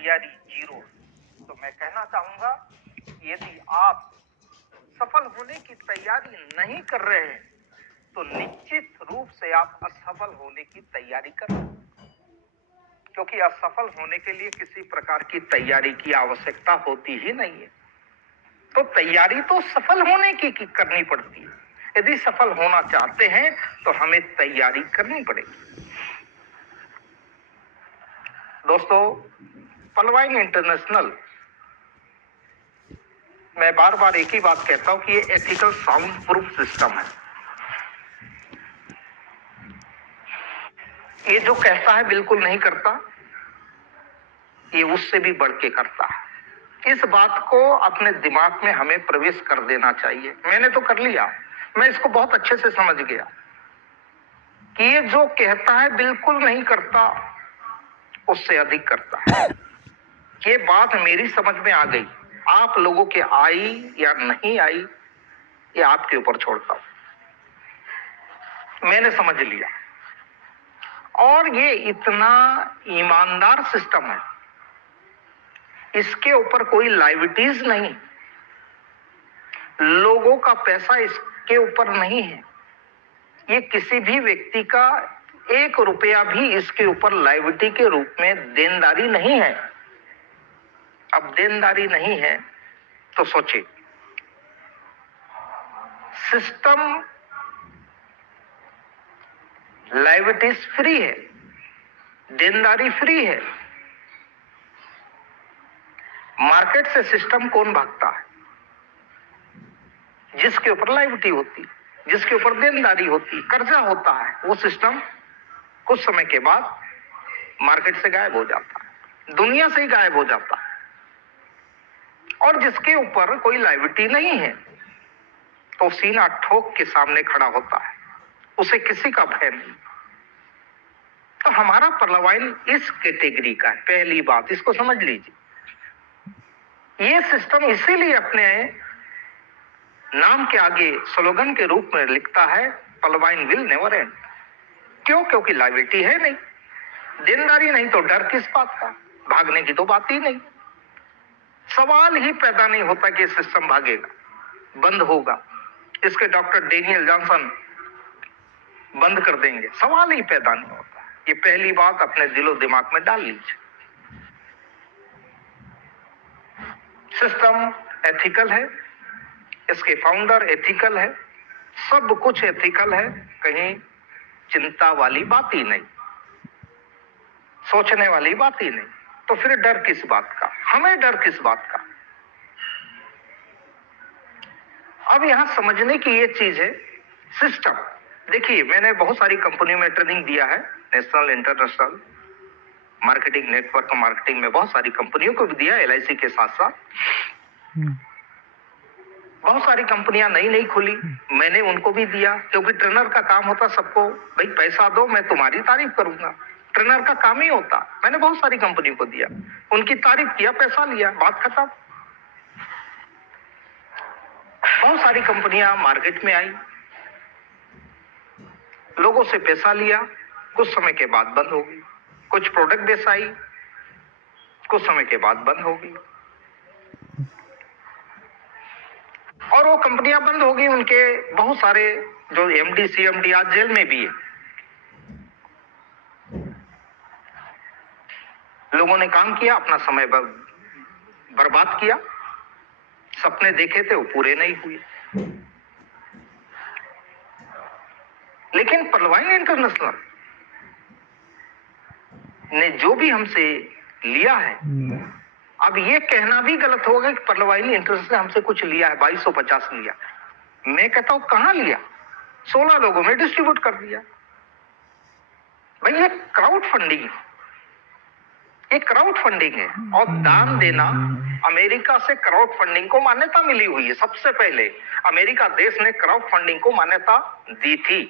तैयारी जीरो। तो मैं कहना चाहूंगा, यदि आप सफल होने की तैयारी नहीं कर रहे हैं तो निश्चित रूप से आप असफल होने की तैयारी करें, क्योंकि असफल होने के लिए किसी प्रकार की तैयारी की आवश्यकता होती ही नहीं है। तो तैयारी तो सफल होने की करनी पड़ती है। यदि सफल होना चाहते हैं तो हमें तैयारी करनी पड़ेगी। दोस्तों, पलवाइन इंटरनेशनल, मैं बार बार एक ही बात कहता हूं कि ये एथिकल साउंड प्रूफ सिस्टम है। ये जो कहता है बिल्कुल नहीं करता, ये उससे भी बढ़ के करता है। इस बात को अपने दिमाग में हमें प्रवेश कर देना चाहिए। मैंने तो कर लिया, मैं इसको बहुत अच्छे से समझ गया कि ये जो कहता है बिल्कुल नहीं करता, उससे अधिक करता है। ये बात मेरी समझ में आ गई। आप लोगों के आई या नहीं आई, ये आपके ऊपर छोड़ता हूं। मैंने समझ लिया। और ये इतना ईमानदार सिस्टम है, इसके ऊपर कोई लाइबिलिटीज नहीं, लोगों का पैसा इसके ऊपर नहीं है। ये किसी भी व्यक्ति का 1 रुपया भी इसके ऊपर लाइबिलिटी के रूप में देनदारी नहीं है। अब देनदारी नहीं है तो सोचिए, सिस्टम लाइबिलिटीज फ्री है, देनदारी फ्री है। मार्केट से सिस्टम कौन भागता है? जिसके ऊपर लाइबिलिटी होती, जिसके ऊपर देनदारी होती, कर्जा होता है, वो सिस्टम कुछ समय के बाद मार्केट से गायब हो जाता है, दुनिया से ही गायब हो जाता है। और जिसके ऊपर कोई लाइबिलिटी नहीं है तो सीना ठोक के सामने खड़ा होता है, उसे किसी का भय नहीं। तो हमारा पलवाइन इस कैटेगरी का है। पहली बात इसको समझ लीजिए। ये सिस्टम इसीलिए अपने नाम के आगे स्लोगन के रूप में लिखता है, पलवाइन विल नेवर एंड। क्यों? क्योंकि लाइबिलिटी है नहीं, देनदारी नहीं, तो डर किस बात का? भागने की तो बात ही नहीं। सवाल ही पैदा नहीं होता कि सिस्टम भागेगा, बंद होगा, इसके डॉक्टर डेनियल जॉनसन बंद कर देंगे, सवाल ही पैदा नहीं होता। ये पहली बात अपने दिलो दिमाग में डाल लीजिए। सिस्टम एथिकल है, इसके फाउंडर एथिकल है, सब कुछ एथिकल है, कहीं चिंता वाली बात ही नहीं, सोचने वाली बात ही नहीं। तो फिर डर किस बात का? हमें डर किस बात का? अब यहां समझने की ये चीज है, सिस्टम। देखिए, मैंने बहुत सारी कंपनियों में ट्रेनिंग दिया है, national, international, marketing, network marketing में बहुत सारी कंपनियों को भी दिया, LIC के साथ साथ। बहुत सारी कंपनियां नई नई खुली, मैंने उनको भी दिया, क्योंकि ट्रेनर का काम होता सबको, भाई पैसा दो मैं तुम्हारी तारीफ करूंगा, ट्रेनर का काम ही होता। मैंने बहुत सारी कंपनियों को दिया, उनकी तारीफ किया, पैसा लिया, बात खत्म। बहुत सारी कंपनियां मार्केट में आई, लोगों से पैसा लिया, कुछ समय के बाद बंद हो गई। कुछ प्रोडक्ट बेस आई, कुछ समय के बाद बंद हो गई। और वो कंपनियां बंद हो गई, उनके बहुत सारे जो MD CMD आज जेल में भी है। लोगों ने काम किया, अपना समय बर्बाद किया, सपने देखे थे वो पूरे नहीं हुए। लेकिन पलवाइन इंटरनेशनल ने जो भी हमसे लिया है, अब ये कहना भी गलत होगा कि पलवाइन इंटरनेशनल ने हमसे कुछ लिया है, 2250 लिया। मैं कहता हूं कहां लिया? 16 लोगों में डिस्ट्रीब्यूट कर दिया। भाई ये क्राउड फंडिंग, ये क्राउड फंडिंग है। और दान देना, अमेरिका से क्राउड फंडिंग को मान्यता मिली हुई है। सबसे पहले अमेरिका देश ने क्राउड फंडिंग को मान्यता दी थी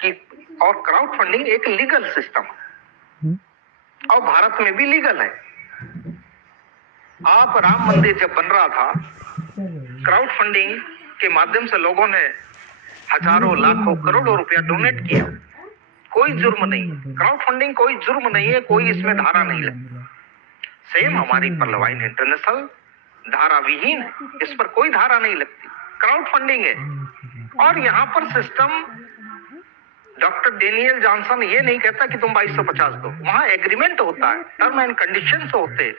कि, और क्राउड फंडिंग एक लीगल सिस्टम है और भारत में भी लीगल है। आप राम मंदिर जब बन रहा था, क्राउड फंडिंग के माध्यम से लोगों ने हजारों, लाखों, करोड़ों रुपया डोनेट किया। कोई जुर्म नहीं, क्राउड फंडिंग कोई जुर्म नहीं है, कोई इसमें धारा नहीं है। सेम हमारी पर्लवाइन इंटरनेशनल धारा विहीन है, इस पर कोई धारा नहीं लगती, क्राउड फंडिंग है। और यहाँ पर सिस्टम, डॉक्टर डेनियल जॉनसन ये नहीं कहता कि तुम 2250 दो, वहां एग्रीमेंट होता है, टर्म एंड कंडीशंस होते हैं,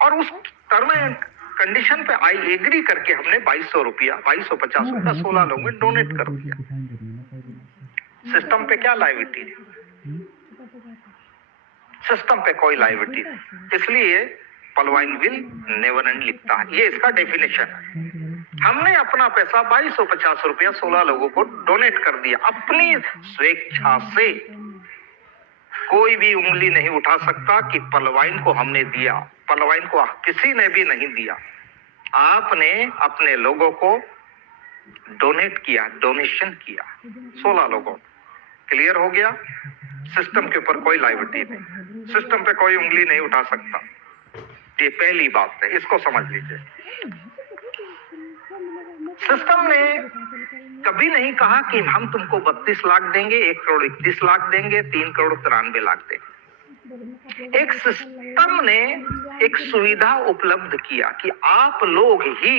और उस टर्म एंड कंडीशन पे आई एग्री करके हमने 2200 रुपया, 2250 रुपया 16 लोगों में डोनेट कर दिया। सिस्टम पे क्या लायबिलिटी है? सिस्टम पे कोई लायबिलिटी नहीं, इसलिए पर्लवाइन विल नेवर एंड लिखता है, ये इसका डेफिनेशन है। हमने अपना पैसा 2250 रुपया 16 लोगों को डोनेट कर दिया, अपनी स्वेच्छा से। कोई भी उंगली नहीं उठा सकता कि पर्लवाइन को हमने दिया, पर्लवाइन को किसी ने भी नहीं दिया। आपने अपने लोगों को डोनेट किया, डोनेशन किया 16 लोगों। क्लियर हो गया? सिस्टम के ऊपर कोई लायबिलिटी नहीं, सिस्टम पे कोई उंगली नहीं उठा सकता। ये पहली बात है, इसको समझ लीजिए। सिस्टम ने कभी नहीं कहा कि हम तुमको 32 लाख देंगे, 1 करोड़ 31 लाख देंगे, 3 करोड़ 93 लाख देंगे। एक सिस्टम ने एक सुविधा उपलब्ध किया कि आप लोग ही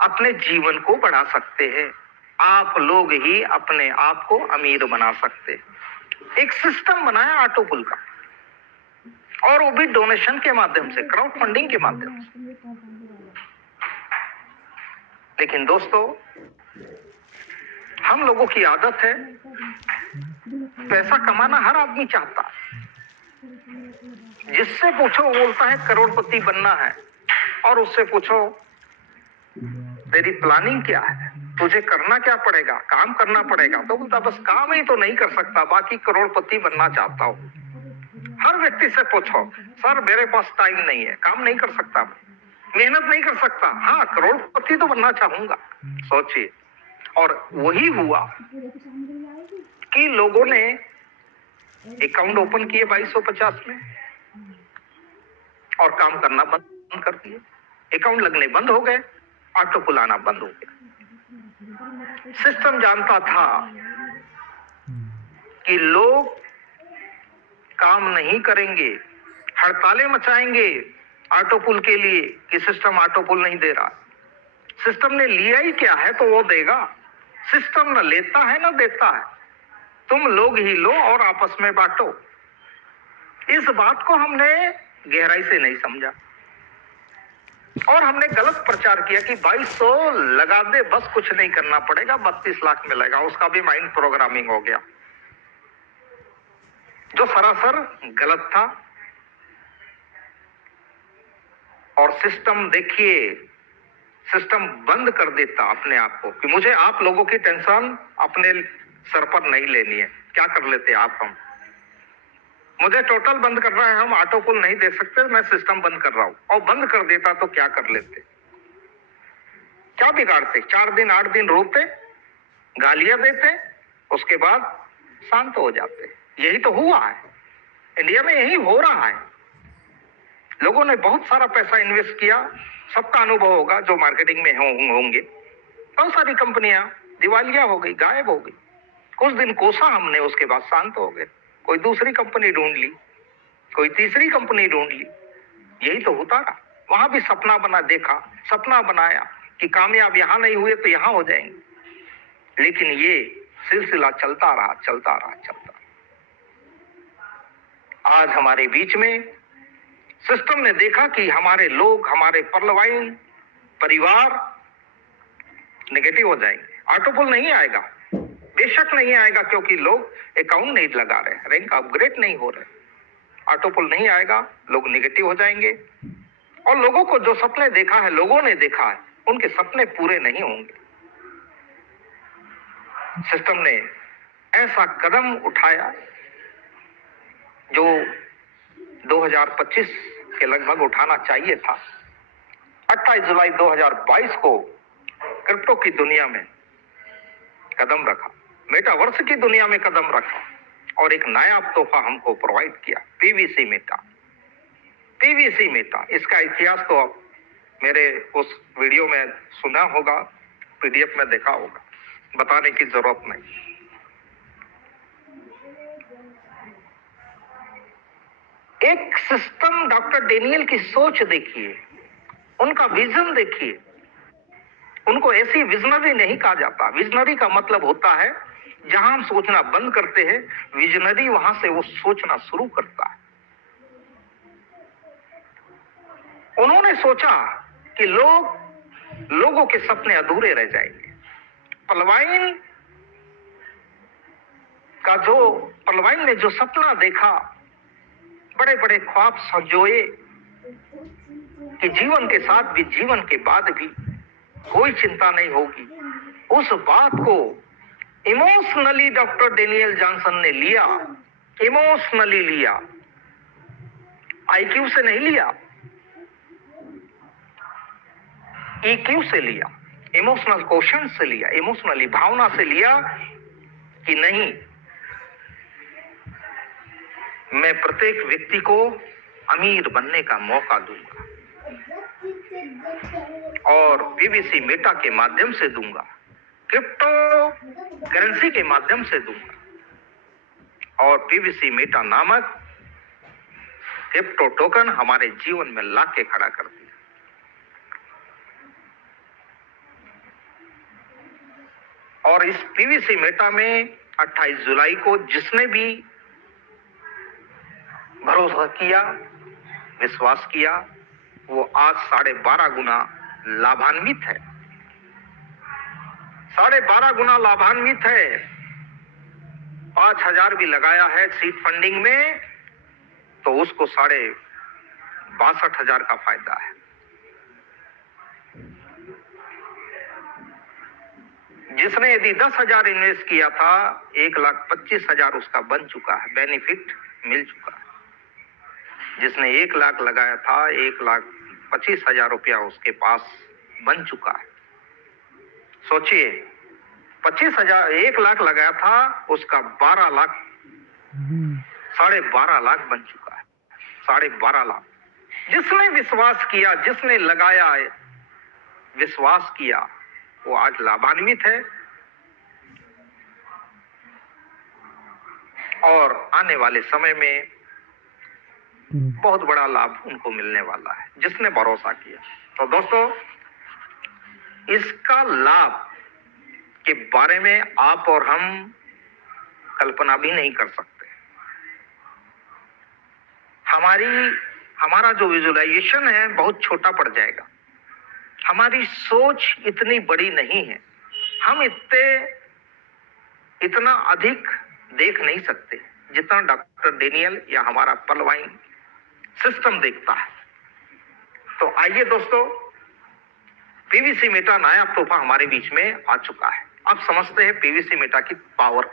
अपने जीवन को बढ़ा सकते हैं, आप लोग ही अपने आप को अमीर बना सकते हैं। एक सिस्टम बनाया ऑटो पुल का, और वो भी डोनेशन के माध्यम से, क्राउड फंडिंग के माध्यम से। लेकिन दोस्तों, हम लोगों की आदत है, पैसा कमाना हर आदमी चाहता है। जिससे पूछो वो बोलता है करोड़पति बनना है, और उससे पूछो तेरी प्लानिंग क्या है, तुझे करना क्या पड़ेगा, काम करना पड़ेगा, तो बोलता बस काम ही तो नहीं कर सकता, बाकी करोड़पति बनना चाहता हूँ। हर व्यक्ति से पूछो, सर मेरे पास टाइम नहीं है, काम नहीं कर सकता, मेहनत नहीं कर सकता, हाँ करोड़पति तो बनना चाहूंगा। सोचिए, और वही हुआ कि लोगों ने अकाउंट ओपन किए 2250 में और काम करना बंद कर दिए। अकाउंट लगने बंद हो गए, ऑटो पुल आना बंद हो गया। सिस्टम जानता था कि लोग काम नहीं करेंगे, हड़तालें मचाएंगे ऑटो पुल के लिए कि सिस्टम ऑटो पुल नहीं दे रहा। सिस्टम ने लिया ही क्या है तो वो देगा। सिस्टम न लेता है न देता है, तुम लोग ही लो और आपस में बांटो। इस बात को हमने गहराई से नहीं समझा और हमने गलत प्रचार किया कि 2200 लगा दे, बस कुछ नहीं करना पड़ेगा, 32 लाख मिलेगा। उसका भी माइंड प्रोग्रामिंग हो गया, जो सरासर गलत था। और सिस्टम, देखिए, सिस्टम बंद कर देता अपने आप को कि मुझे आप लोगों की टेंशन अपने सर पर नहीं लेनी है। क्या कर लेते आप? हम, मुझे टोटल बंद करना है, हम ऑटो पुल नहीं दे सकते, मैं सिस्टम बंद कर रहा हूं। और बंद कर देता तो क्या कर लेते, क्या बिगाड़ते? 4 दिन 8 दिन रोते, गालियां देते, उसके बाद शांत हो जाते। यही तो हुआ है इंडिया में, यही हो रहा है। लोगों ने बहुत सारा पैसा इन्वेस्ट किया, सबका अनुभव होगा जो मार्केटिंग में होंगे। बहुत सारी कंपनियां दिवालिया हो गई, गायब हो गई। कुछ दिन कोसा हमने, उसके बाद शांत हो गए। कोई दूसरी कंपनी ढूंढ ली, कोई तीसरी कंपनी ढूंढ ली। यही तो होता रहा। वहां भी सपना बना देखा, सपना बनाया कि कामयाब यहां नहीं हुए तो यहां हो जाएंगे। लेकिन ये सिलसिला चलता रहा, चलता रहा, चलता रहा। आज हमारे बीच में सिस्टम ने देखा कि हमारे लोग, हमारे पर्लवाइन परिवार नेगेटिव हो जाएंगे। ऑटो पुल नहीं आएगा, बेशक नहीं आएगा, क्योंकि लोग अकाउंट नहीं लगा रहे, रैंक अपग्रेड नहीं हो रहे। ऑटो पुल नहीं आएगा, लोग नेगेटिव हो जाएंगे और लोगों को जो सपने देखा है, लोगों ने देखा है, उनके सपने पूरे नहीं होंगे। सिस्टम ने ऐसा कदम उठाया जो 2025 के लगभग उठाना चाहिए था। 28 जुलाई 2022 को क्रिप्टो की दुनिया में कदम रखा, मेटावर्स की दुनिया में कदम रखा और एक नया तोहफा हमको प्रोवाइड किया, पीवीसी मेटा। पीवीसी मेटा, इसका इतिहास तो आप मेरे उस वीडियो में सुना होगा, पीडीएफ में देखा होगा, बताने की जरूरत नहीं। एक सिस्टम, डॉक्टर डेनियल की सोच देखिए, उनका विजन देखिए। उनको ऐसी विजनरी नहीं कहा जाता। विजनरी का मतलब होता है जहां हम सोचना बंद करते हैं, विजनरी वहां से वो सोचना शुरू करता है। उन्होंने सोचा कि लोगों के सपने अधूरे रह जाएंगे। पलवाइन ने जो सपना देखा, बड़े बड़े ख्वाब संजोए कि जीवन के साथ भी, जीवन के बाद भी कोई चिंता नहीं होगी, उस बात को इमोशनली डॉक्टर डेनियल जॉनसन ने लिया। इमोशनली लिया, आईक्यू से नहीं लिया, ईक्यू से लिया, इमोशनल क्वेश्चन से लिया, इमोशनली भावना से लिया कि नहीं, मैं प्रत्येक व्यक्ति को अमीर बनने का मौका दूंगा और पीवीसी मेटा के माध्यम से दूंगा, क्रिप्टो करेंसी के माध्यम से दूंगा। और पीवीसी मेटा नामक क्रिप्टो टोकन हमारे जीवन में ला के खड़ा कर दिया। और इस पीवीसी मेटा में 28 जुलाई को जिसने भी भरोसा किया, विश्वास किया, वो आज 12.5 गुना लाभान्वित है। 12.5 गुना लाभान्वित है। 5,000 भी लगाया है सीड फंडिंग में तो उसको 62,500 का फायदा है। जिसने यदि 10,000 इन्वेस्ट किया था, 1,25,000 उसका बन चुका है, बेनिफिट मिल चुका है। जिसने 1 लाख लगाया था, 1,25,000 रुपया उसके पास बन चुका है। सोचिए, 25,000, 1 लाख लगाया था, उसका 12 लाख, 12.5 लाख बन चुका है। 12.5 लाख। जिसने विश्वास किया, जिसने लगाया, विश्वास किया, वो आज लाभान्वित है और आने वाले समय में बहुत बड़ा लाभ उनको मिलने वाला है, जिसने भरोसा किया। तो दोस्तों, इसका लाभ के बारे में आप और हम कल्पना भी नहीं कर सकते। हमारा जो विजुअलाइजेशन है बहुत छोटा पड़ जाएगा। हमारी सोच इतनी बड़ी नहीं है। हम इतना अधिक देख नहीं सकते जितना डॉक्टर डेनियल या हमारा पलवाइन सिस्टम देखता है। तो आइए दोस्तों, पीवीसी मेटा नायाब तोहफा हमारे बीच में आ चुका है। अब समझते हैं पीवीसी मेटा की पावर।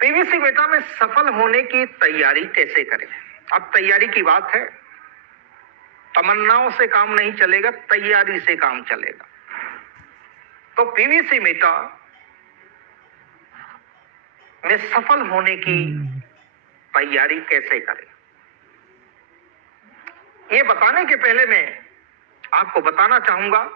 पीवीसी मेटा में सफल होने की तैयारी कैसे करें? अब तैयारी की बात है। तमन्नाओं से काम नहीं चलेगा, तैयारी से काम चलेगा। तो पीवीसी मेटा में सफल होने की तैयारी कैसे करें, ये बताने के पहले मैं आपको बताना चाहूंगा,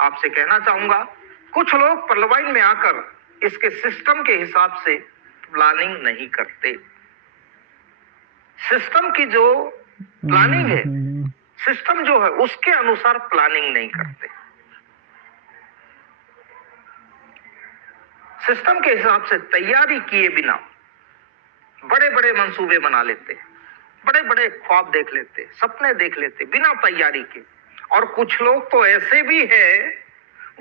आपसे कहना चाहूंगा, कुछ लोग पलवाइन में आकर इसके सिस्टम के हिसाब से प्लानिंग नहीं करते। सिस्टम की जो प्लानिंग है, सिस्टम जो है उसके अनुसार प्लानिंग नहीं करते। सिस्टम के हिसाब से तैयारी किए बिना बड़े बड़े मंसूबे बना लेते, बड़े बड़े ख्वाब देख लेते, सपने देख लेते बिना तैयारी के। और कुछ लोग तो ऐसे भी हैं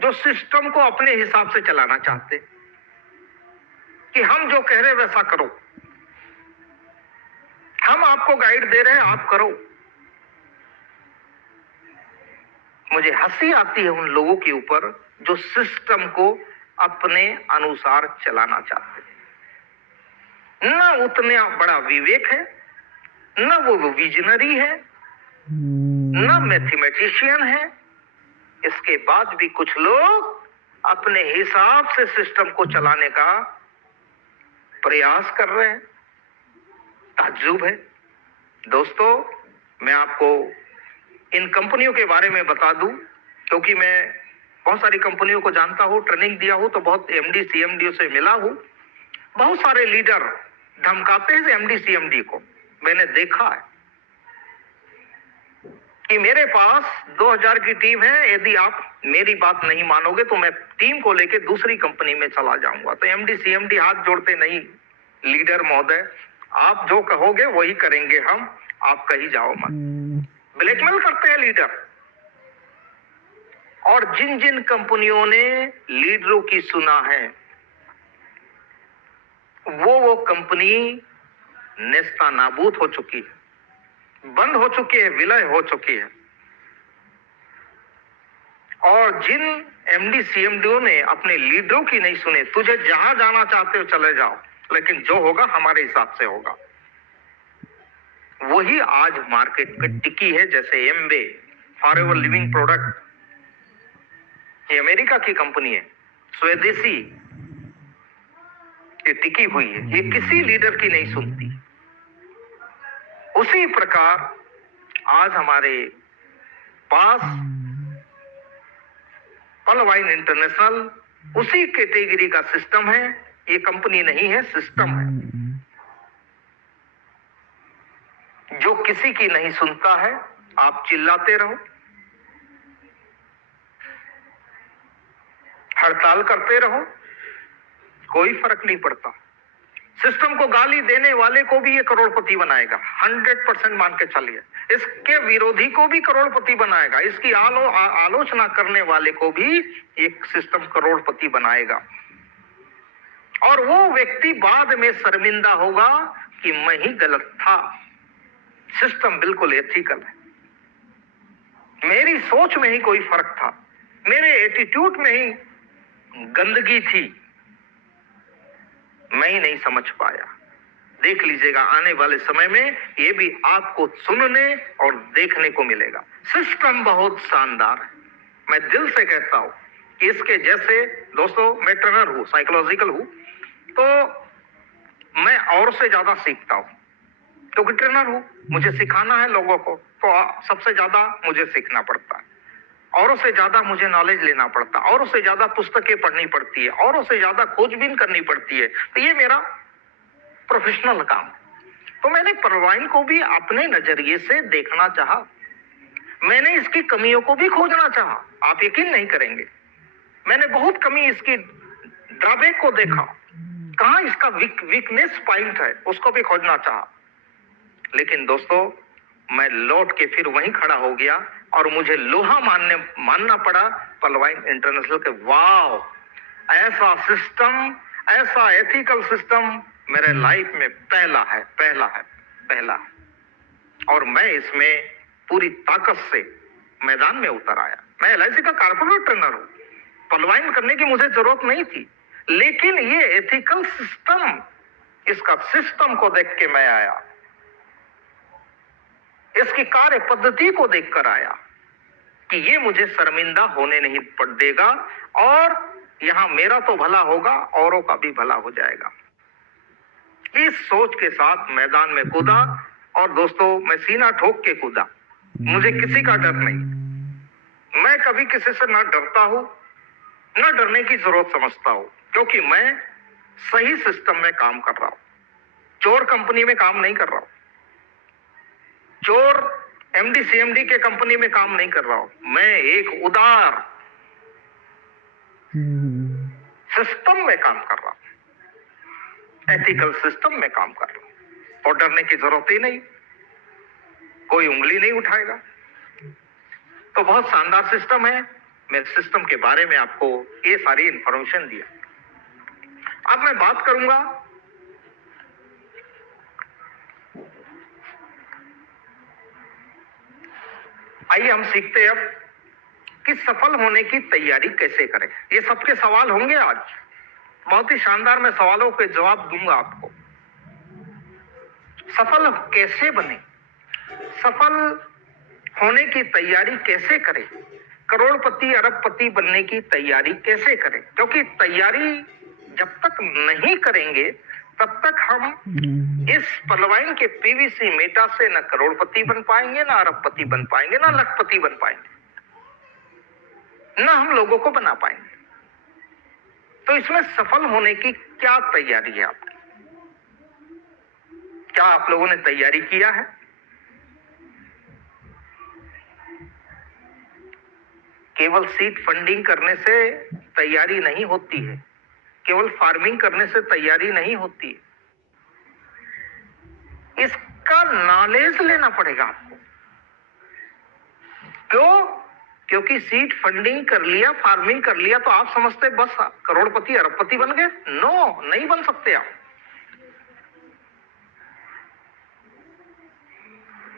जो सिस्टम को अपने हिसाब से चलाना चाहते कि हम जो कह रहे वैसा करो, हम आपको गाइड दे रहे हैं, आप करो। मुझे हंसी आती है उन लोगों के ऊपर जो सिस्टम को अपने अनुसार चलाना चाहते हैं। ना उतना बड़ा विवेक है, ना वो विजनरी है, ना मैथमेटिशियन है। इसके बाद भी कुछ लोग अपने हिसाब से सिस्टम को चलाने का प्रयास कर रहे हैं। ताज्जुब है। दोस्तों, मैं आपको इन कंपनियों के बारे में बता दूं, क्योंकि मैं बहुत सारी कंपनियों को जानता हूं, ट्रेनिंग दिया हूं, तो बहुत एमडी सीएमडी से मिला हूं। बहुत सारे लीडर धमकाते हैं एमडी सीएमडी को। मैंने देखा है कि मेरे पास 2000 की टीम है, यदि आप मेरी बात नहीं मानोगे तो मैं टीम को लेकर दूसरी कंपनी में चला जाऊंगा। तो एमडी सीएमडी हाथ जोड़ते, नहीं लीडर महोदय, आप जो कहोगे वही करेंगे हम, आप कहीं जाओ मत। ब्लैकमेल करते हैं लीडर। और जिन जिन कंपनियों ने लीडरों की सुना है, वो कंपनी नेस्ता नाबूद हो चुकी है, बंद हो चुकी है, विलय हो चुकी है। और जिन एमडी सीएमडीओ ने अपने लीडरों की नहीं सुने, तुझे जहां जाना चाहते हो चले जाओ, लेकिन जो होगा हमारे हिसाब से होगा, वही आज मार्केट में टिकी है। जैसे एमवे, फॉरएवर लिविंग प्रोडक्ट, ये अमेरिका की कंपनी है, स्वदेशी, ये टिकी हुई है, ये किसी लीडर की नहीं सुनती। उसी प्रकार आज हमारे पास पलवाइन इंटरनेशनल उसी कैटेगरी का सिस्टम है। ये कंपनी नहीं है, सिस्टम है, जो किसी की नहीं सुनता है। आप चिल्लाते रहो, हड़ताल करते रहो, कोई फर्क नहीं पड़ता। सिस्टम को गाली देने वाले को भी ये करोड़पति बनाएगा, 100% मान के चलिए। इसके विरोधी को भी करोड़पति बनाएगा, इसकी आलोचना करने वाले को भी एक सिस्टम करोड़पति बनाएगा। और वो व्यक्ति बाद में शर्मिंदा होगा कि मैं ही गलत था। सिस्टम बिल्कुल एथिकल है। मेरी सोच में ही कोई फर्क था, मेरे एटीट्यूड में ही गंदगी थी, मैं ही नहीं समझ पाया। देख लीजिएगा आने वाले समय में ये भी आपको सुनने और देखने को मिलेगा। सिस्टम बहुत शानदार है। मैं दिल से कहता हूं कि इसके जैसे, दोस्तों मैं ट्रेनर हूं, साइकोलॉजिकल हूं, तो मैं और से ज्यादा सीखता हूं, क्योंकि ट्रेनर हूं, मुझे सिखाना है लोगों को, तो सबसे ज्यादा मुझे सीखना पड़ता है। औरों से ज्यादा मुझे नॉलेज लेना पड़ता है, औरों से ज्यादा पुस्तकें पढ़नी पड़ती है, औरों से ज्यादा खोजबीन करनी पड़ती है। तो ये मेरा प्रोफेशनल काम। तो मैंने पलवाइन को भी अपने नजरिए से देखना चाहा, मैंने इसकी कमियों को भी खोजना चाहा। आप यकीन नहीं करेंगे, मैंने बहुत कमी इसकी, ड्रॉबैक को देखा, कहां इसका वीकनेस पॉइंट है, उसको भी खोजना चाहा। लेकिन दोस्तों मैं लौट के फिर वहीं खड़ा हो गया और मुझे लोहा मानना पड़ा पलवाइन इंटरनेशनल के। वाह, ऐसा सिस्टम, ऐसा एथिकल सिस्टम मेरे लाइफ में पहला है। और मैं इसमें पूरी ताकत से मैदान में उतर आया। मैं एलआईसी का कॉर्पोरेट ट्रेनर हूं, पलवाइन करने की मुझे जरूरत नहीं थी, लेकिन ये एथिकल सिस्टम, इसका सिस्टम को देख के मैं आया, इसकी कार्य पद्धति को देखकर आया कि ये मुझे शर्मिंदा होने नहीं पड़ देगा, और यहां मेरा तो भला होगा, औरों का भी भला हो जाएगा। इस सोच के साथ मैदान में कूदा, और दोस्तों मैं सीना ठोक के कूदा, मुझे किसी का डर नहीं। मैं कभी किसी से ना डरता हूं, ना डरने की जरूरत समझता हूं, क्योंकि मैं सही सिस्टम में काम कर रहा हूं, चोर कंपनी में काम नहीं कर रहा हूं, चोर एमडी सीएमडी के कंपनी में काम नहीं कर रहा हूं। मैं एक उदार सिस्टम में काम कर रहा हूं, एथिकल सिस्टम में काम कर रहा हूं, और डरने की जरूरत ही नहीं, कोई उंगली नहीं उठाएगा। तो बहुत शानदार सिस्टम है। मैं सिस्टम के बारे में आपको ये सारी इंफॉर्मेशन दिया। अब मैं बात करूंगा आइए हम सीखते हैं अब कि सफल होने की तैयारी कैसे करें। ये सबके सवाल होंगे आज, बहुत ही शानदार मैं सवालों के जवाब दूंगा आपको। सफल कैसे बने, सफल होने की तैयारी कैसे करें, करोड़पति अरबपति बनने की तैयारी कैसे करें। क्योंकि तैयारी जब तक नहीं करेंगे तब तक हम इस पलवाइन के पीवीसी मेटा से न करोड़पति बन पाएंगे, ना अरबपति बन पाएंगे, ना लखपति बन पाएंगे, ना हम लोगों को बना पाएंगे। तो इसमें सफल होने की क्या तैयारी है आपकी? क्या आप लोगों ने तैयारी किया है? केवल सीड फंडिंग करने से तैयारी नहीं होती है, केवल फार्मिंग करने से तैयारी नहीं होती है, इसका नॉलेज लेना पड़ेगा आपको। क्यों? क्योंकि सीड फंडिंग कर लिया, फार्मिंग कर लिया तो आप समझते बस करोड़पति अरबपति बन गए। नो, नहीं बन सकते आप।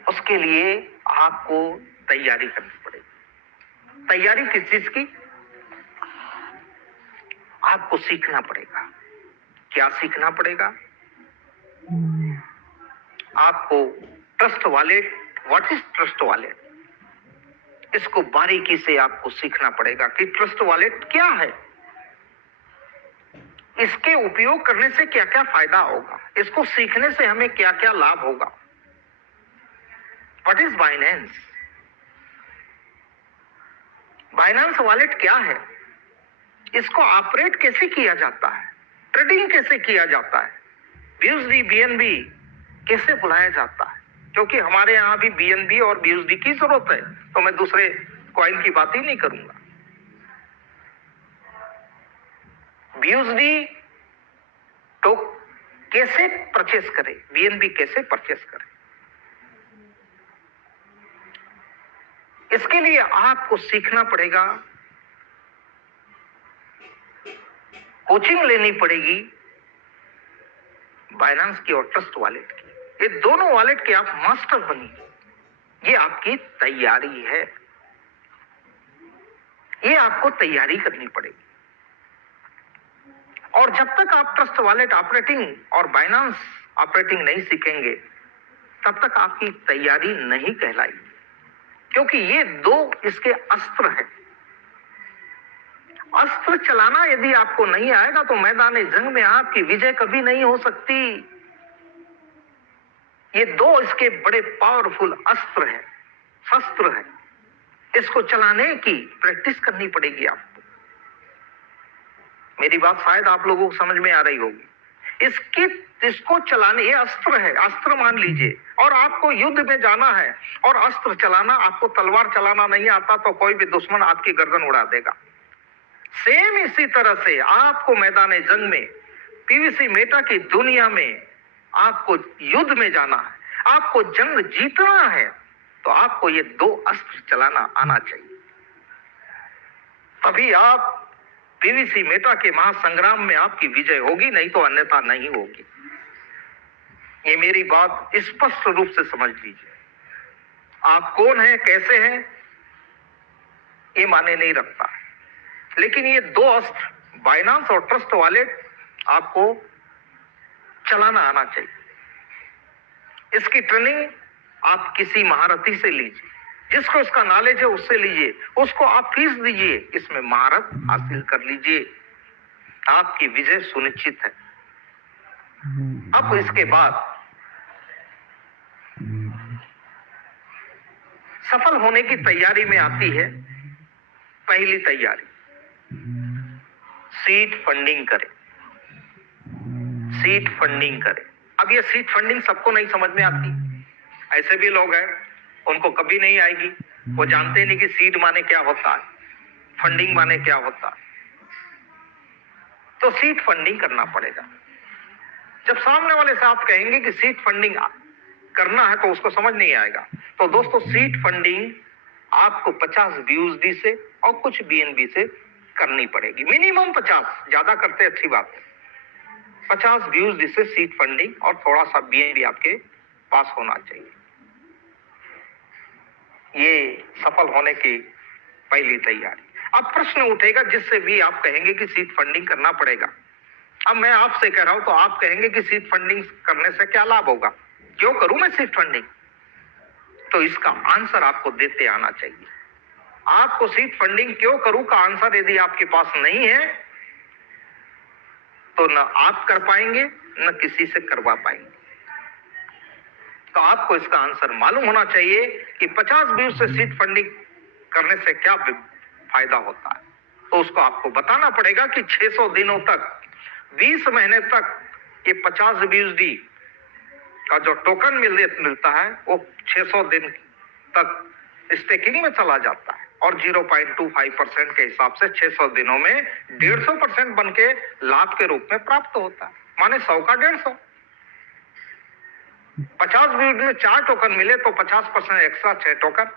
उसके लिए आपको तैयारी करनी पड़ेगी। तैयारी किस चीज की? आपको सीखना पड़ेगा। क्या सीखना पड़ेगा? आपको trust wallet, what is trust wallet, इसको बारीकी से आपको सीखना पड़ेगा कि ट्रस्ट वॉलेट क्या है, इसके उपयोग करने से क्या क्या फायदा होगा, इसको सीखने से हमें क्या क्या लाभ होगा। What is Binance? Binance wallet क्या है, इसको ऑपरेट कैसे किया जाता है, ट्रेडिंग कैसे किया जाता है, बीयूएसडी बीएनबी कैसे बुलाया जाता है। क्योंकि हमारे यहां भी बीएनबी और बीयूएसडी की जरूरत है, तो मैं दूसरे कॉइन की बात ही नहीं करूंगा। बीयूएसडी तो कैसे परचेस करें, बीएनबी कैसे परचेस करें, इसके लिए आपको सीखना पड़ेगा, कोचिंग लेनी पड़ेगी बाइनेंस की और ट्रस्ट वॉलेट की। ये दोनों वॉलेट के आप मास्टर बनिए, ये आपकी तैयारी है, ये आपको तैयारी करनी पड़ेगी। और जब तक आप ट्रस्ट वॉलेट ऑपरेटिंग और बाइनेंस ऑपरेटिंग नहीं सीखेंगे, तब तक आपकी तैयारी नहीं कहलाएगी। क्योंकि ये दो इसके अस्त्र हैं। अस्त्र चलाना यदि आपको नहीं आएगा तो मैदान जंग में आपकी विजय कभी नहीं हो सकती। ये दो इसके बड़े पावरफुल अस्त्र हैं, शस्त्र हैं। इसको चलाने की प्रैक्टिस करनी पड़ेगी आपको। मेरी बात शायद आप लोगों को समझ में आ रही होगी। इसको चलाने, ये अस्त्र है, अस्त्र मान लीजिए। और आपको युद्ध में जाना है और अस्त्र चलाना, आपको तलवार चलाना नहीं आता तो कोई भी दुश्मन आपकी गर्दन उड़ा देगा। सेम इसी तरह से आपको मैदान जंग में, पीवीसी मेटा की दुनिया में आपको युद्ध में जाना है, आपको जंग जीतना है, तो आपको ये दो अस्त्र चलाना आना चाहिए। तभी आप पीवीसी मेटा के महासंग्राम में आपकी विजय होगी, नहीं तो अन्यथा नहीं होगी। ये मेरी बात स्पष्ट रूप से समझ लीजिए। आप कौन हैं, कैसे हैं, ये माने नहीं रखता, लेकिन ये दो अस्त्र, बाइनेंस और ट्रस्ट वॉलेट, आपको चलाना आना चाहिए। इसकी ट्रेनिंग आप किसी महारथी से लीजिए, जिसको इसका नॉलेज है उससे लीजिए, उसको आप फीस दीजिए, इसमें महारत हासिल कर लीजिए, आपकी विजय सुनिश्चित है। अब इसके बाद सफल होने की तैयारी में आती है पहली तैयारी, सीड फंडिंग करें। सीड फंडिंग करें। अब ये सीड फंडिंग सबको नहीं समझ में आती। ऐसे भी लोग हैं, उनको कभी नहीं आएगी, वो जानते नहीं कि सीड माने क्या होता है, फंडिंग माने क्या होता है। तो सीड फंडिंग करना पड़ेगा। जब सामने वाले से आप कहेंगे कि सीड फंडिंग करना है तो उसको समझ नहीं आएगा। तो दोस्तों, सीड फंडिंग आपको 50 बीयूएसडी से और कुछ बीएनबी से करनी पड़ेगी। मिनिमम 50, ज्यादा करते अच्छी बात है। 50 बीयूएसडी से सीड फंडिंग और थोड़ा सा बीएनबी आपके पास होना चाहिए। ये सफल होने की पहली तैयारी। अब प्रश्न उठेगा जिससे भी आप कहेंगे कि सीड फंडिंग करना पड़ेगा। अब मैं आपसे कह रहा हूं तो आप कहेंगे कि सीड फंडिंग करने से क्या लाभ होगा, क्यों करूं मैं सीड फंडिंग? तो इसका आंसर आपको देते आना चाहिए। आपको सीड फंडिंग क्यों करूं का आंसर यदि आपके पास नहीं है तो न आप कर पाएंगे न किसी से करवा पाएंगे। तो आपको इसका आंसर मालूम होना चाहिए कि 50 बीयूएस से सीड फंडिंग करने से क्या फायदा होता है। तो उसको आपको बताना पड़ेगा कि 600 दिनों तक, 20 महीने तक ये 50 बीयूएसडी का जो टोकन मिलता है वो 600 दिन तक स्टेकिंग में चला जाता है और 0.25% के हिसाब से 600 दिनों में 150% बन के लाभ के रूप में प्राप्त होता है। माने 100 का 150, 50 बीट में 4 टोकन मिले तो 50% एक्स्ट्रा 6 टोकन,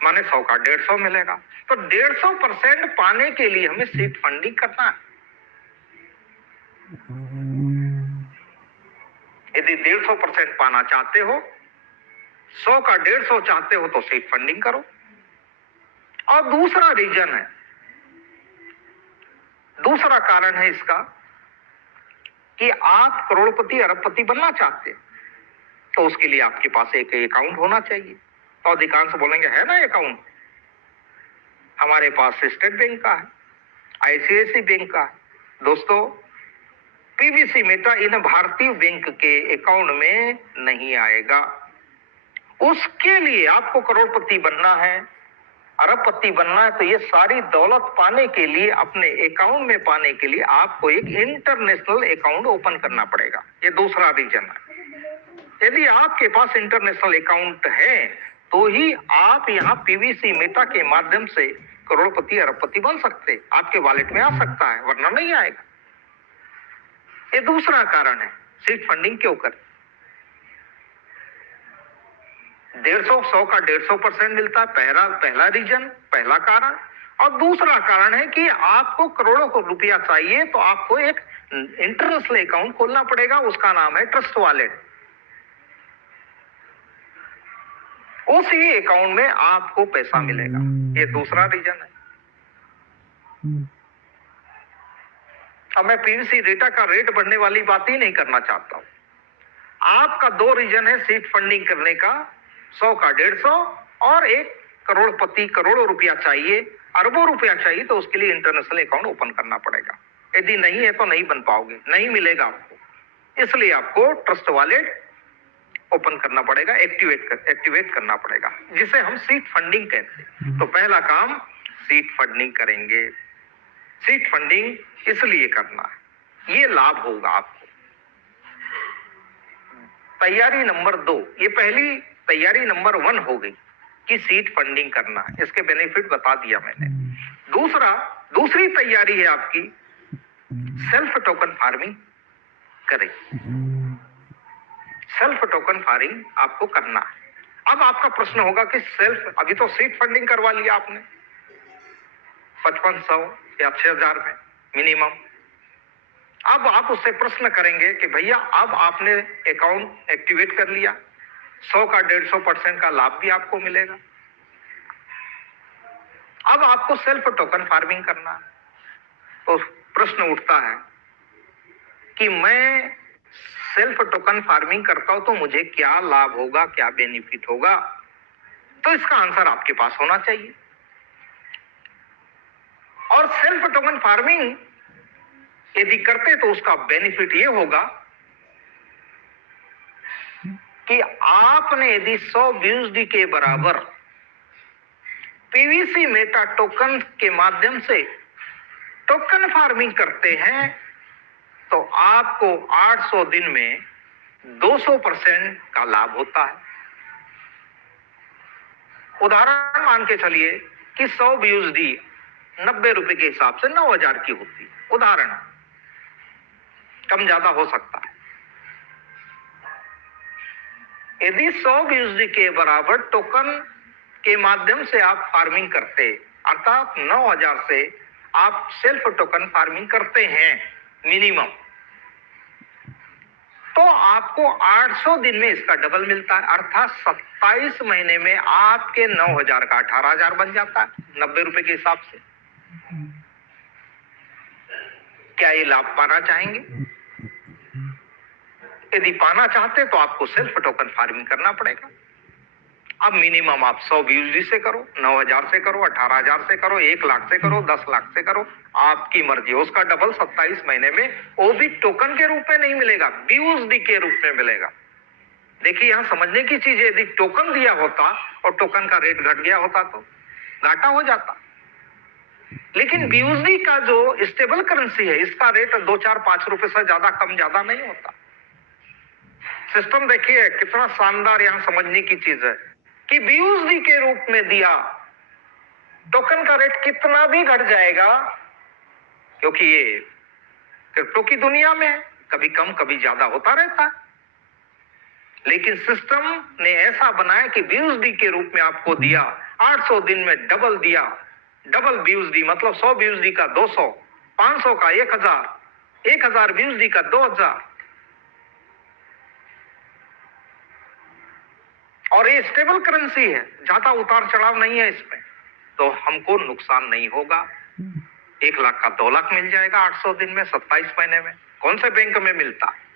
माने 100 का 150 मिलेगा। तो 150% पाने के लिए हमें सीड फंडिंग करना है। यदि 150% पाना चाहते हो, 100 का 150 चाहते हो तो सीड फंडिंग करो। और दूसरा रीजन है, दूसरा कारण है इसका कि आप करोड़पति अरबपति बनना चाहते हैं तो उसके लिए आपके पास एक अकाउंट होना चाहिए। तो अधिकांश बोलेंगे है ना अकाउंट, हमारे पास स्टेट बैंक का है, आईसीआईसी बैंक का है। दोस्तों, पीवीसी मेटा इन भारतीय बैंक के अकाउंट में नहीं आएगा। उसके लिए आपको करोड़पति बनना है, अरबपति बनना है, तो ये सारी दौलत पाने के लिए, अपने अकाउंट में पाने के लिए आपको एक इंटरनेशनल अकाउंट ओपन करना पड़ेगा। ये दूसरा रीजन है। यदि आपके पास इंटरनेशनल अकाउंट है तो ही आप यहाँ पीवीसी मेटा के माध्यम से करोड़पति अरबपति बन सकते, आपके वॉलेट में आ सकता है, वरना नहीं आएगा। ये दूसरा कारण है सीड फंडिंग क्यों करें। 150 का 150% मिलता है, पहला रीजन, पहला कारण। और दूसरा कारण है कि आपको करोड़ों को रुपया चाहिए तो आपको एक इंटरनेशनल अकाउंट खोलना पड़ेगा, उसका नाम है ट्रस्ट वॉलेट। उसी अकाउंट में आपको पैसा मिलेगा। ये दूसरा रीजन है। अब मैं पीवीसी मेटा का रेट बढ़ने वाली बात ही नहीं करना चाहता हूं। आपका 2 रीजन है सीड फंडिंग करने का, 100 का 150 और एक करोड़पति, करोड़ों रुपया चाहिए, अरबों रुपया चाहिए तो उसके लिए इंटरनेशनल अकाउंट ओपन करना पड़ेगा। यदि नहीं है तो नहीं बन पाओगे, नहीं मिलेगा आपको। इसलिए आपको ट्रस्ट वॉलेट ओपन करना पड़ेगा, एक्टिवेट करना पड़ेगा, जिसे हम सीड फंडिंग कहते हैं। तो पहला काम सीड फंडिंग करेंगे। सीड फंडिंग इसलिए करना है, ये लाभ होगा आपको। तैयारी नंबर 2, ये पहली तैयारी नंबर 1 हो गई कि सीड फंडिंग करना है, इसके बेनिफिट बता दिया मैंने। दूसरी तैयारी है आपकी सेल्फ टोकन फार्मिंग करें। सेल्फ टोकन फार्मिंग आपको करना है। अब आपका प्रश्न होगा कि सेल्फ, अभी तो सीड फंडिंग करवा लिया आपने 5500 या 6000 में मिनिमम। अब आप उससे प्रश्न करेंगे कि भैया अब आपने अकाउंट एक्टिवेट कर लिया, 100 का 150% का लाभ भी आपको मिलेगा, अब आपको सेल्फ टोकन फार्मिंग करना है। तो प्रश्न उठता है कि मैं सेल्फ टोकन फार्मिंग करता हूं तो मुझे क्या लाभ होगा, क्या बेनिफिट होगा। तो इसका आंसर आपके पास होना चाहिए। और सेल्फ टोकन फार्मिंग यदि करते तो उसका बेनिफिट ये होगा कि आपने यदि 100 BUSD के बराबर पीवीसी मेटा टोकन के माध्यम से टोकन फार्मिंग करते हैं तो आपको 800 दिन में 200% का लाभ होता है। उदाहरण मान के चलिए कि 100 BUSD 90 रुपए के हिसाब से 9000 की होती है, उदाहरण, कम ज्यादा हो सकता है। यदि 100 BUSD के बराबर टोकन के माध्यम से आप फार्मिंग करते, अर्थात 9000 से आप सेल्फ टोकन फार्मिंग करते हैं मिनिमम, तो आपको 800 दिन में इसका डबल मिलता है, अर्थात 27 महीने में आपके 9000 का 18000 बन जाता है 90 रुपए के हिसाब से। क्या ये लाभ पाना चाहेंगे? यदि पाना चाहते तो आपको सेल्फ टोकन फार्मिंग करना पड़ेगा। अब मिनिमम आप 100 BUSD से करो, 9000 से करो, 18000 से करो, 1 लाख से करो, 10 लाख से करो, आपकी मर्जी। उसका डबल 27 महीने में, वो भी टोकन के रूप में नहीं मिलेगा, BUSD के रूप में मिलेगा। देखिए यहां समझने की चीज है, यदि टोकन दिया होता और टोकन का रेट घट गया होता तो घाटा हो जाता, लेकिन BUSD का जो स्टेबल करेंसी है, इसका रेट 2, 4, 5 रुपए से ज्यादा कम ज्यादा नहीं होता। सिस्टम देखिए कितना शानदार, यहां समझने की चीज है कि बीयूएसडी के रूप में दिया, टोकन का रेट कितना भी घट जाएगा, क्योंकि ये क्रिप्टो की दुनिया में है, कभी कम कभी ज्यादा होता रहता है। लेकिन सिस्टम ने ऐसा बनाया कि बीयूएसडी के रूप में आपको दिया, 800 दिन में डबल दिया। डबल बीयूएसडी मतलब 100 बीयूएसडी का 200, 500 का 1000, 1000 बीयूएसडी का 2000। और ये स्टेबल करेंसी है, ज्यादा उतार चढ़ाव नहीं है इसमें, तो हमको नुकसान नहीं होगा। 1 लाख का 2 लाख मिल जाएगा 800 दिन में, 27 महीने में। कौन से बैंक में मिलता है?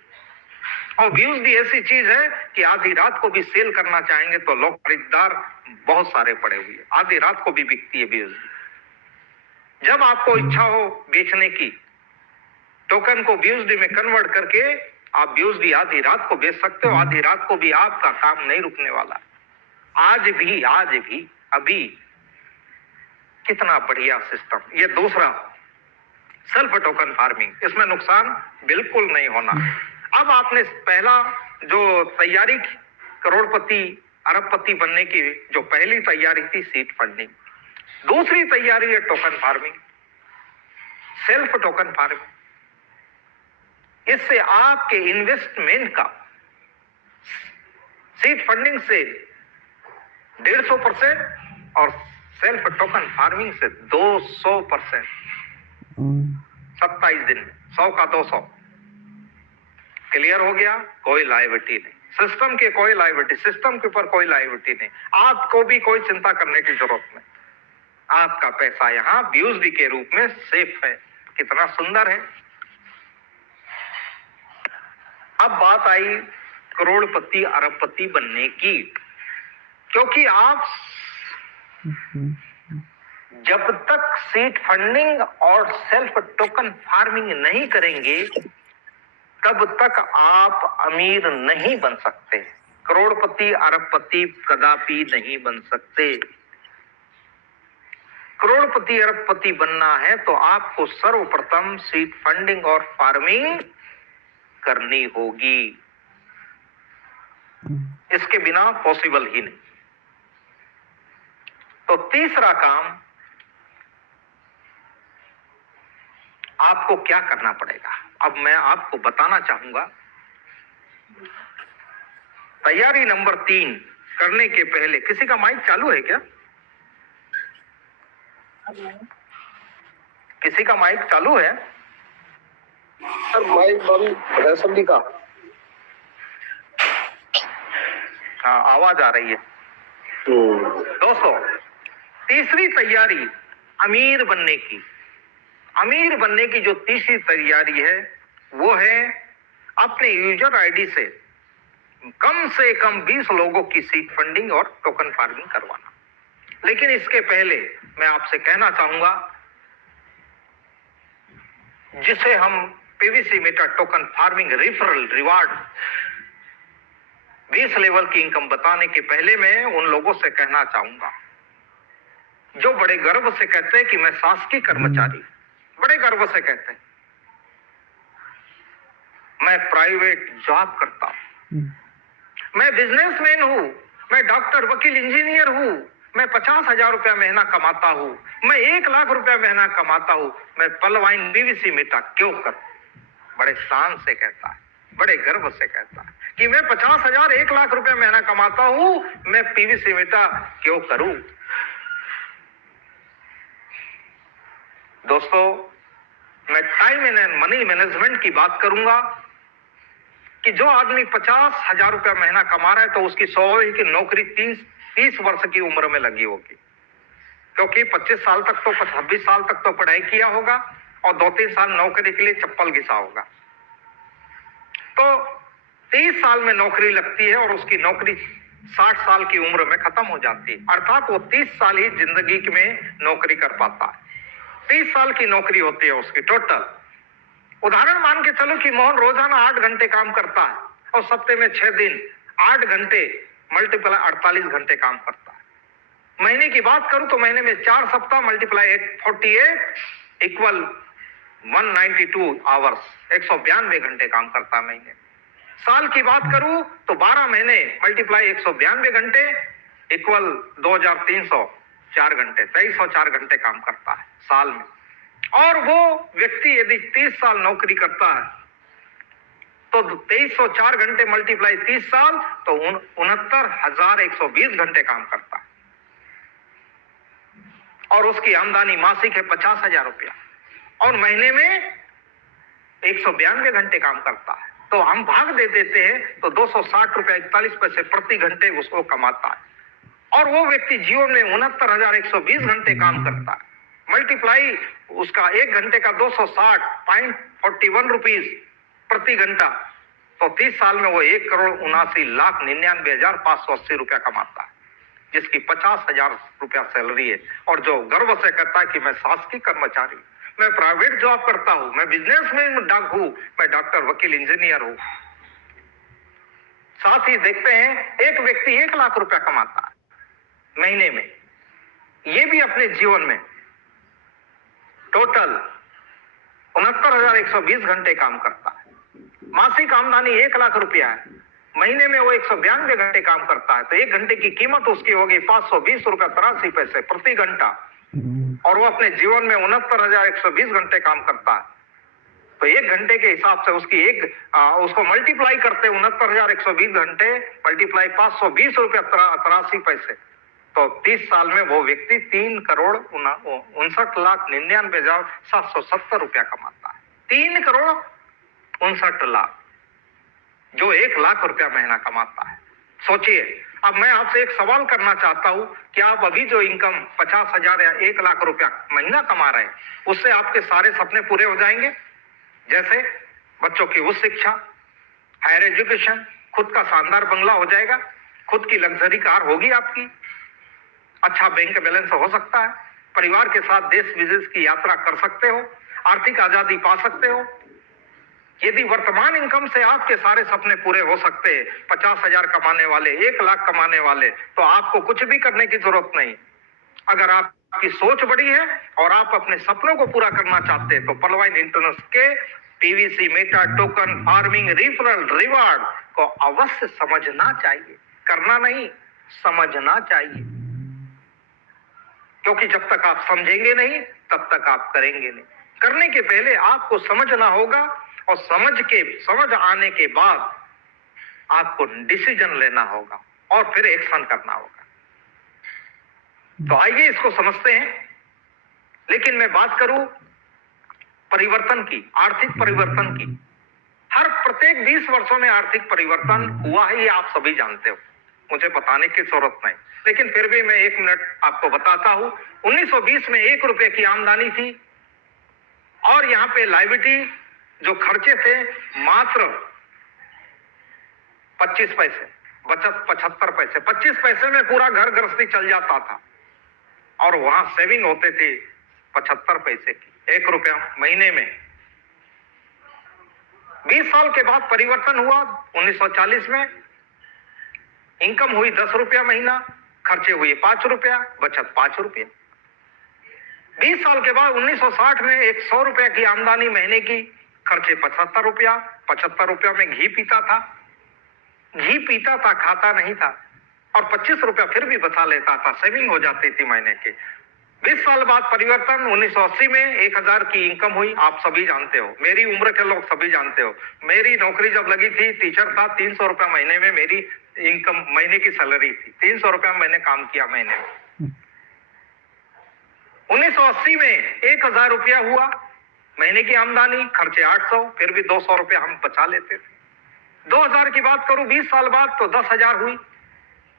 और बीयूएसडी ऐसी चीज है कि आधी रात को भी सेल करना चाहेंगे तो लोग खरीदार बहुत सारे पड़े हुए हैं, आधी रात को भी बिकती है बीयूएसडी। जब आपको इच्छा हो बेचने की, टोकन को बीयूएसडी में कन्वर्ट करके आप बीयूएसडी आधी रात को बेच सकते हो। आधी रात को भी आपका काम नहीं रुकने वाला। आज भी अभी कितना बढ़िया सिस्टम। ये दूसरा सेल्फ टोकन फार्मिंग, इसमें नुकसान बिल्कुल नहीं होना। अब आपने पहला जो तैयारी करोड़पति अरबपति बनने की, जो पहली तैयारी थी सीड फंडिंग, दूसरी तैयारी है token farming, self token farming. इससे आपके इन्वेस्टमेंट का सीड फंडिंग से 150% और सेल्फ टोकन फार्मिंग से 200%। 27 दिन में 100 का 200 क्लियर हो गया। कोई लायबिलिटी नहीं, सिस्टम के कोई लायबिलिटी, सिस्टम के ऊपर कोई लायबिलिटी नहीं। आपको भी कोई चिंता करने की जरूरत नहीं। आपका पैसा यहां बीयूएसडी के रूप में सेफ है। कितना सुंदर है। अब बात आई करोड़पति अरबपति बनने की, क्योंकि आप जब तक सीड फंडिंग और सेल्फ टोकन फार्मिंग नहीं करेंगे तब तक आप अमीर नहीं बन सकते। करोड़पति अरबपति कदापि नहीं बन सकते। करोड़पति अरबपति बनना है तो आपको सर्वप्रथम सीड फंडिंग और फार्मिंग करनी होगी। इसके बिना पॉसिबल ही नहीं। तो तीसरा काम आपको क्या करना पड़ेगा, अब मैं आपको बताना चाहूंगा। तैयारी नंबर 3 करने के पहले, किसी का माइक चालू है क्या? किसी का माइक चालू है? सर माइक बंद है सभी का। हाँ, आवाज आ रही है। दोस्तों, तीसरी तैयारी अमीर बनने की, अमीर बनने की जो तीसरी तैयारी है वो है अपने यूजर आईडी से कम 20 लोगों की सीड फंडिंग और टोकन फार्मिंग करवाना। लेकिन इसके पहले मैं आपसे कहना चाहूंगा, जिसे हम PVC meter token farming referral reward 20 level की इनकम बताने के पहले मैं उन लोगों से कहना चाहूंगा जो बड़े गर्व से कहते हैं कि मैं शासकीय कर्मचारी, बड़े गर्व से कहते हैं मैं प्राइवेट जॉब करता हूं, मैं बिजनेसमैन हूं, मैं डॉक्टर, वकील, इंजीनियर हूं, मैं 50,000 रुपया महीना कमाता हूं, मैं 1 लाख रुपया महीना कमाता हूं, मैं पलवाइन पीवीसी मीटा क्यों करूं? बड़े शान से कहता है, बड़े गर्व से कहता है कि मैं 50,000 1 लाख रुपया महीना कमाता हूं, मैं पीवीसी मीटा क्यों करूं? दोस्तों, मैं टाइम एंड मनी मैनेजमेंट की बात करूंगा कि जो आदमी 50,000 रुपया महीना कमा रहा है तो उसकी स्वाभाविक की नौकरी 30 वर्ष की उम्र में लगी होगी, क्योंकि 25 साल तक तो 26 साल तक तो पढ़ाई किया होगा और 2-3 साल नौकरी के लिए चप्पल घिसा होगा। तो 30 साल में नौकरी लगती है और उसकी नौकरी 60 साल की उम्र में खत्म हो जाती है, अर्थात वो 30 साल ही जिंदगी में नौकरी कर पाता है। 30 साल की नौकरी होती है उसकी टोटल। उदाहरण मान के चलो कि मोहन रोजाना 8 घंटे काम करता है और सप्ताह में 6 दिन 8 घंटे मल्टीप्लाई 48 घंटे काम करता है। महीने की बात करूं तो महीने में 4 सप्ताह मल्टीप्लाई 48 इक्वल 192 आवर्स, 192 घंटे काम करता है महीने। साल की बात करूं तो 12 महीने मल्टीप्लाई 192 घंटे इक्वल 2304 घंटे, 2304 घंटे काम करता है साल में। और वो व्यक्ति यदि 30 साल नौकरी करता है तो 2304 घंटे मल्टीप्लाई 30 साल तो 69,120 घंटे काम करता है। और उसकी आमदनी मासिक है 50,000 रुपया और महीने में 192 घंटे काम करता है। तो हम भाग दे देते हैं तो 260 रुपया 41 पैसे प्रति घंटे उसको कमाता है। और वो व्यक्ति जीवन में 69,120 घंटे काम करता है। मल्टीप्लाई उसका 1 घंटे का 260.41 रुपीज प्रति घंटा, तो 30 साल में वो 1,79,99,580 रुपया कमाता है, जिसकी 50,000 रुपया सैलरी है। और जो गर्व से कहता है कि मैं शासकीय कर्मचारी, मैं प्राइवेट जॉब करता हूं, मैं बिजनेसमैन हूं, मैं डॉक्टर, वकील, इंजीनियर हूं। साथ ही देखते हैं एक व्यक्ति 1 लाख रुपया कमाता है महीने में, ये भी अपने जीवन में टोटल 69,120 घंटे काम करता है। मासिक आमदनी 1 लाख रुपया है, महीने में वो 192 घंटे काम करता है, तो 1 घंटे की कीमत उसकी होगी 520 रुपया 83 पैसे प्रति घंटा। और वो अपने जीवन में 69,120 घंटे काम करता है, तो 1 घंटे के हिसाब से उसकी उसको मल्टीप्लाई करते 69,120 घंटे मल्टीप्लाई 520 रुपया 83 पैसे, तो 30 साल में वो व्यक्ति 3,59,99,770 रुपया कमाता है। 3,59,00,000 जो 1 लाख रुपया महीना कमाता है। सोचिए, अब मैं आपसे एक सवाल करना चाहता हूं कि आप अभी जो इनकम 50,000 या 1 लाख रुपया महीना कमा रहे हैं, उससे आपके सारे सपने पूरे हो जाएंगे? जैसे बच्चों की उच्च शिक्षा, हायर एजुकेशन, खुद का शानदार बंगला हो जाएगा, खुद की लग्जरी कार होगी आपकी, अच्छा बैंक बैलेंस हो सकता है, परिवार के साथ देश विदेश की यात्रा कर सकते हो, आर्थिक आजादी पा सकते हो। यदि वर्तमान इनकम से आपके सारे सपने पूरे हो सकते हैं, 50,000 कमाने वाले, 1 लाख कमाने वाले, तो आपको कुछ भी करने की जरूरत नहीं। अगर आपकी सोच बड़ी है और आप अपने सपनों को पूरा करना चाहते हैं तो पर्लवाइन इंटरनेट के PVC, Meta, token, farming, referral, reward को अवश्य समझना चाहिए, करना नहीं, समझना चाहिए। क्योंकि जब तक आप समझेंगे नहीं तब तक आप करेंगे नहीं। करने के पहले आपको समझना होगा और समझ आने के बाद आपको डिसीजन लेना होगा और फिर एक्शन करना होगा। तो आइए इसको समझते हैं। लेकिन मैं बात करूं परिवर्तन की, आर्थिक परिवर्तन की। हर प्रत्येक 20 वर्षों में आर्थिक परिवर्तन हुआ है, ये आप सभी जानते हो, मुझे बताने की जरूरत नहीं। लेकिन फिर भी मैं 1 मिनट आपको बताता हूं। 1920 में 1 रुपए की आमदनी थी और यहाँ पे लाइबिलिटी जो खर्चे थे मात्र 25 पैसे, बचत 75 पैसे, 25 पैसे में पूरा घर गृहस्थी चल जाता था। और वहां सेविंग होते थे 75 पैसे की, 1 रुपया महीने में। 20 साल के बाद परिवर्तन हुआ। 1940 में इनकम हुई 10 रुपया महीना, खर्चे हुए 5 रुपया, बचत 5 रुपया। 20 साल के बाद 1960 में 100 रुपया की आमदनी महीने की, खर्चे 75 रुपया। 75 रुपया में घी पीता था, खाता नहीं था, और 25 रुपया फिर भी बचा लेता था, सेविंग हो जाती थी महीने के। 20 साल बाद परिवर्तन, 1980 में 1,000 की इनकम हुई। आप सभी जानते हो, मेरी उम्र के लोग सभी जानते हो, मेरी नौकरी जब लगी थी, टीचर था, 300 रुपया महीने में मेरी इनकम, महीने की सैलरी थी। 300 रुपया मैंने काम किया महीने में। 1980 में 1,000 रुपया हुआ महीने की आमदनी, खर्चे 800, फिर भी 200 रुपया हम बचा लेते थे। 2000 की बात करूं 20 साल बाद तो 10,000 हुई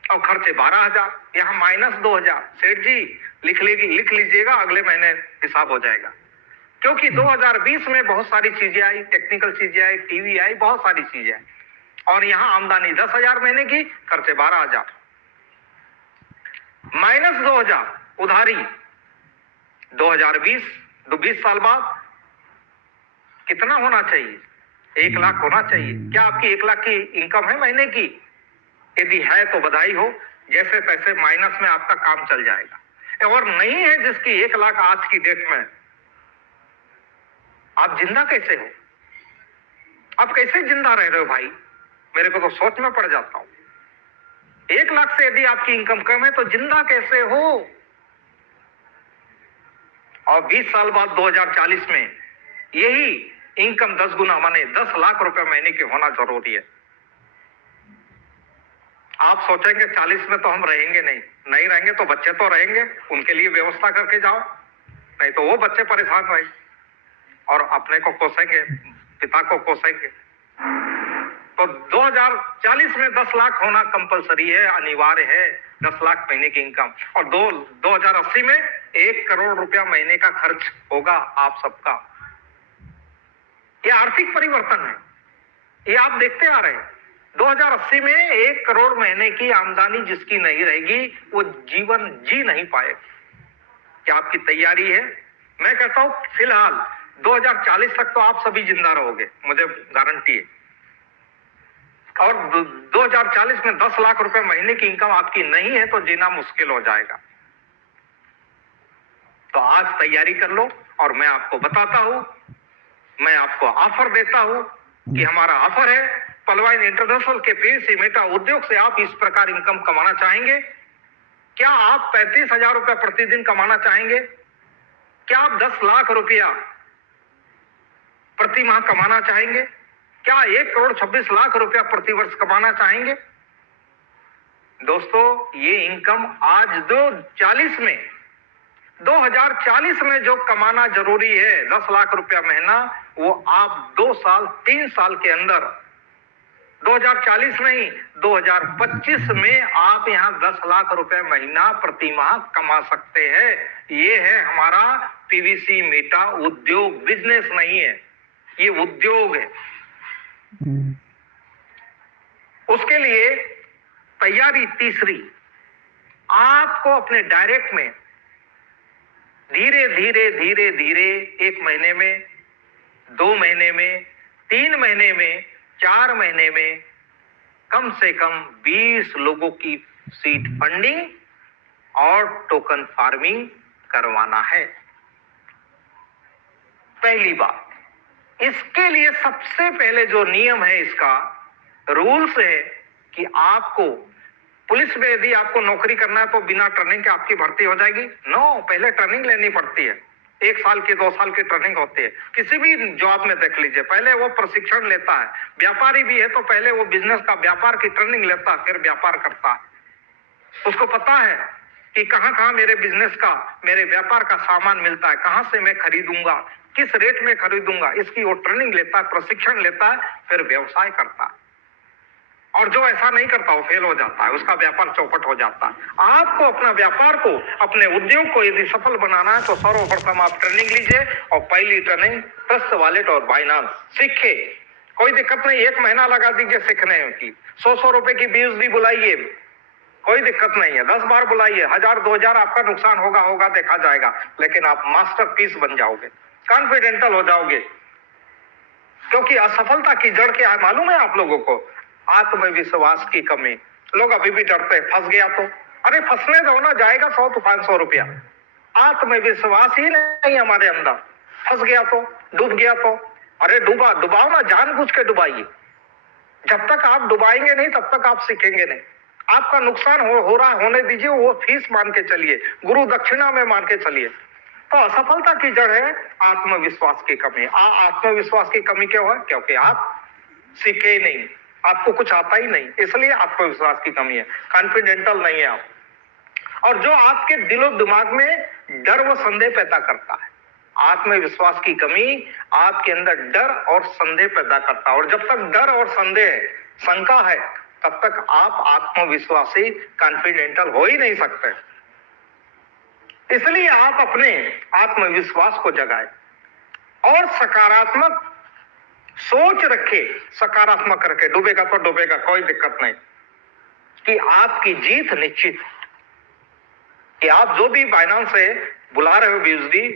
और खर्चे 12,000, यहाँ माइनस 2,000। सेठ जी लिख लीजिएगा, अगले महीने हिसाब हो जाएगा। क्योंकि 2020 में बहुत सारी चीजें आई, टेक्निकल चीजें आई, टीवी आई, बहुत सारी चीजें आई, और यहाँ आमदनी 10,000 महीने की, खर्चे 12,000, माइनस 2,000 उधारी। 2020 साल बाद कितना होना चाहिए? 1 लाख होना चाहिए। क्या आपकी 1 लाख की इनकम है महीने की? यदि है तो बधाई हो, जैसे तैसे माइनस में आपका काम चल जाएगा। और नहीं है जिसकी 1 लाख आज की डेट में, आप जिंदा कैसे हो? आप कैसे जिंदा रह रहे हो भाई? मेरे को तो सोच में पड़ जाता हूं। 1 लाख से यदि आपकी इनकम कम है तो जिंदा कैसे हो? और 20 साल बाद 2040 में यही इनकम 10 गुना माने 10 लाख रुपए महीने की होना जरूरी है। आप सोचेंगे 40 में तो हम रहेंगे नहीं रहेंगे तो बच्चे तो रहेंगे, उनके लिए व्यवस्था करके जाओ, नहीं तो वो बच्चे परेशान रहे और अपने को कोसेंगे, पिता को कोसेंगे। तो 2040 में 10 लाख होना कंपलसरी है, अनिवार्य है, 10 लाख महीने की इनकम। और 2080 में 1 करोड़ रुपया महीने का खर्च होगा आप सबका। यह आर्थिक परिवर्तन है, ये आप देखते आ रहे हैं। 2080 में 1 करोड़ महीने की आमदनी जिसकी नहीं रहेगी वो जीवन जी नहीं पाएगा। क्या आपकी तैयारी है? मैं कहता हूं फिलहाल 2040 तक तो आप सभी जिंदा रहोगे, मुझे गारंटी है। और 2040 में 10 लाख रुपए महीने की इनकम आपकी नहीं है तो जीना मुश्किल हो जाएगा। तो आज तैयारी कर लो और मैं आपको बताता हूं, मैं आपको ऑफर देता हूं कि हमारा ऑफर है पलवाइन इंटरनेशनल के पीवीसी मेटा उद्योग से आप इस प्रकार इनकम कमाना चाहेंगे? क्या आप 35,000 रुपया प्रतिदिन कमाना चाहेंगे? क्या आप 10 लाख रुपया प्रति माह कमाना चाहेंगे? क्या 1 करोड़ 26 लाख रुपया प्रति वर्ष कमाना चाहेंगे? दोस्तों, ये इनकम आज 2040 में जो कमाना जरूरी है 10 लाख रुपया महीना, वो आप 2 साल 3 साल के अंदर 2040 नहीं 2025 में आप यहां 10 लाख रुपए महीना प्रति माह कमा सकते हैं। ये है हमारा पीवीसी मेटा उद्योग, बिजनेस नहीं है, ये उद्योग है। उसके लिए तैयारी तीसरी, आपको अपने डायरेक्ट में धीरे धीरे 1 महीने में, 2 महीने में, 3 महीने में, 4 महीने में कम से कम 20 लोगों की सीड फंडिंग और टोकन फार्मिंग करवाना है। पहली बात, इसके लिए सबसे पहले जो नियम है, इसका रूल्स है कि आपको पुलिस में यदि आपको नौकरी करना है तो बिना ट्रेनिंग के आपकी भर्ती हो जाएगी? नो, पहले ट्रेनिंग लेनी पड़ती है। 1 साल की 2 साल की ट्रेनिंग होती है। किसी भी जॉब में देख लीजिए, पहले वो प्रशिक्षण लेता है। व्यापारी भी है तो पहले वो बिजनेस का व्यापार की ट्रेनिंग लेता है, फिर व्यापार करता है। उसको पता है कि कहां कहां मेरे बिजनेस का, मेरे व्यापार का सामान मिलता है, कहां से मैं खरीदूंगा, किस रेट में खरीदूंगा, इसकी वो ट्रेनिंग लेता है, प्रशिक्षण लेता है, फिर व्यवसाय करता है। और जो ऐसा नहीं करता वो फेल हो जाता है, उसका व्यापार चौपट हो जाता है। आपको अपना व्यापार को, अपने उद्योग को यदि सफल बनाना है तो सर्वप्रथम आप ट्रेनिंग लीजिए और पहली ट्रेनिंग ट्रस्ट वॉलेट और बाइनांस सीखे। कोई दिक्कत नहीं, 1 महीना लगा दीजिए सीखने की। 100 रुपए की बीज भी बुलाइए, कोई दिक्कत नहीं है। 10 बार बुलाइए, 1000 2000 आपका नुकसान होगा देखा जाएगा, लेकिन आप मास्टर पीस बन जाओगे, कॉन्फिडेंटल हो जाओगे। क्योंकि असफलता की जड़ क्या है मालूम है आप लोगों को? आत्मविश्वास की कमी। लोग अभी भी डरते हैं, फंस गया तो, अरे फंसने दो ना, जाएगा 100 तो 500 रुपया। आत्मविश्वास ही नहीं हमारे अंदर। फंस गया तो, डूब गया तो, अरे डुबाओ ना, जानबूझ के डुबाइए। जब तक आप डुबाएंगे नहीं तब तक आप सीखेंगे नहीं। आपका नुकसान हो रहा होने दीजिए, वो फीस मान के चलिए, गुरु दक्षिणा में मान के चलिए। तो असफलता की जड़ है आत्मविश्वास की कमी। आत्मविश्वास की कमी क्यों है? क्योंकि आप सीखे ही नहीं, आपको कुछ आता ही नहीं, इसलिए आत्मविश्वास की कमी है, कॉन्फिडेंटल नहीं है आप। और जो आपके दिलो दिमाग में डर व संदेह पैदा करता है, आत्मविश्वास की कमी आपके अंदर डर और संदेह पैदा करता है। और जब तक डर और संदेह, शंका है, तब तक आप आत्मविश्वासी, कॉन्फिडेंटल हो ही नहीं सकते। इसलिए आप अपने आत्मविश्वास को जगाएं और सकारात्मक सोच रखे, सकारात्मक रखे। डूबेगा तो डूबेगा, कोई दिक्कत नहीं, कि आपकी जीत निश्चित है। कि आप जो भी बाइनांस से बुला रहे हो बीएसडी,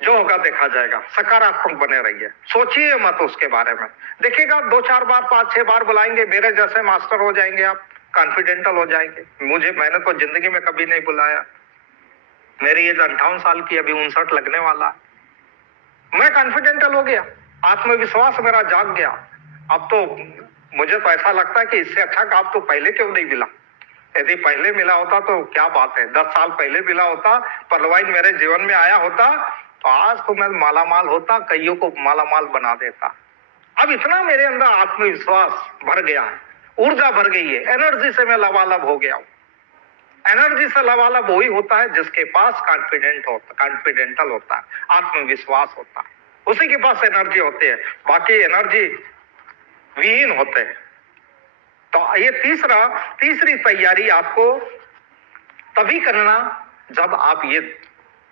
जो होगा देखा जाएगा। सकारात्मक बने रहिए, सोचिए मत उसके बारे में। देखिएगा 2-4 बार 5-6 बार बुलाएंगे, मेरे जैसे मास्टर हो जाएंगे आप, कॉन्फिडेंटल हो जाएंगे। मैंने तो जिंदगी में कभी नहीं बुलाया। मेरी एज 58 साल की, अभी 59 लगने वाला। मैं कॉन्फिडेंटल हो गया, आत्मविश्वास मेरा जाग गया। अब तो मुझे तो ऐसा लगता है कि इससे अच्छा काम तो पहले क्यों नहीं मिला। यदि पहले मिला होता तो क्या बात है, 10 साल पहले मिला होता, परलवाइन मेरे जीवन में आया होता तो आज तो मैं मालामाल होता, कईयों को मालामाल बना देता। अब इतना मेरे अंदर आत्मविश्वास भर गया है, ऊर्जा भर गई है, एनर्जी से मैं लबालब हो गया हूं। एनर्जी से लबालब वही होता है जिसके पास कॉन्फिडेंटल होता है, आत्मविश्वास होता है, उसी के पास एनर्जी होती है, बाकी एनर्जी विहीन होते हैं। तो ये तीसरी तैयारी आपको तभी करना जब आप ये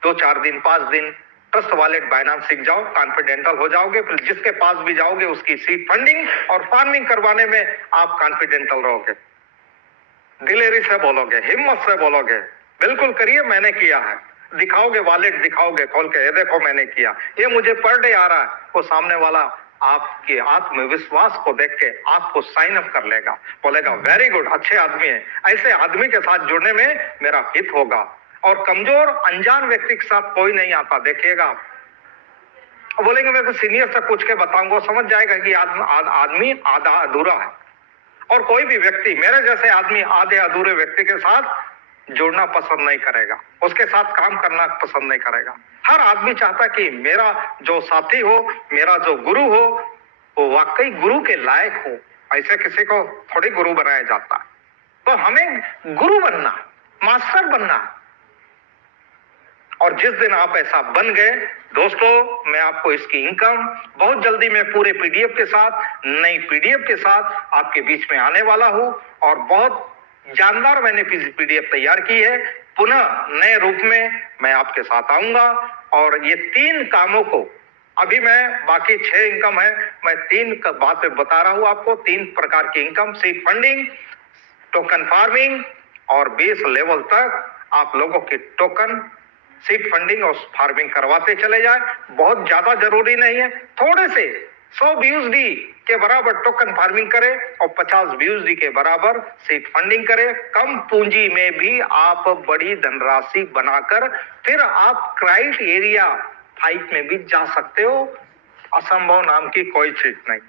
2-4 दिन 5 दिन ट्रस्ट वॉलेट बाइनेंस सीख जाओ, कॉन्फिडेंटल हो जाओगे, फिर जिसके पास भी जाओगे उसकी सीड फंडिंग और फार्मिंग करवाने में आप कॉन्फिडेंटल रहोगे, दिलेरी से बोलोगे, हिम्मत से बोलोगे, बिल्कुल करिए, मैंने किया है, दिखाओगे, वॉलेट दिखाओगे खोल के, ये देखो मैंने किया, ये मुझे पर डे आ रहा है, वो सामने वाला आपके आत्मविश्वास को देख के आपको साइन अप कर लेगा, बोलेगा वेरी गुड, अच्छे आदमी है, ऐसे आदमी के साथ जुड़ने में मेरा हित होगा। और कमजोर अनजान व्यक्ति के साथ कोई नहीं आता, देखिएगा आप बोलेंगे मेरे को सीनियर से पूछ के बताऊंगा, समझ जाएगा कि आदमी आधा अधूरा है। और कोई भी व्यक्ति मेरे जैसे आदमी आधे अधूरे व्यक्ति के साथ जुड़ना पसंद नहीं करेगा, उसके साथ काम करना पसंद नहीं करेगा। हर आदमी चाहता कि मेरा जो साथी हो, मेरा जो गुरु हो, वो वाकई गुरु के लायक हो, ऐसे किसी को थोड़ी गुरु बनाया जाता है। तो हमें गुरु बनना, मास्टर बनना, और जिस दिन आप ऐसा बन गए दोस्तों, मैं आपको इसकी इनकम बहुत जल्दी मैं पूरे पीडीएफ के साथ, नई पीडीएफ के साथ आपके बीच में आने वाला हूं, और बहुत जानदार मैंने पीडीएफ तैयार की है, पुनः नए रूप में मैं आपके साथ आऊंगा। और ये 3 कामों को अभी मैं, बाकी 6 इनकम है, मैं 3 बातें बता रहा हूं आपको, 3 प्रकार की income, seed funding, token farming, और बेस लेवल तक आप लोगों के टोकन सीड फंडिंग और फार्मिंग करवाते चले जाए। बहुत ज्यादा जरूरी नहीं है, थोड़े से 100 BUSD के बराबर टोकन फार्मिंग करें और 50 BUSD के बराबर सीड फंडिंग करें। कम पूंजी में भी आप बड़ी धनराशि बनाकर फिर आप क्राइट एरिया 5 में भी जा सकते हो, असंभव नाम की कोई चीज नहीं।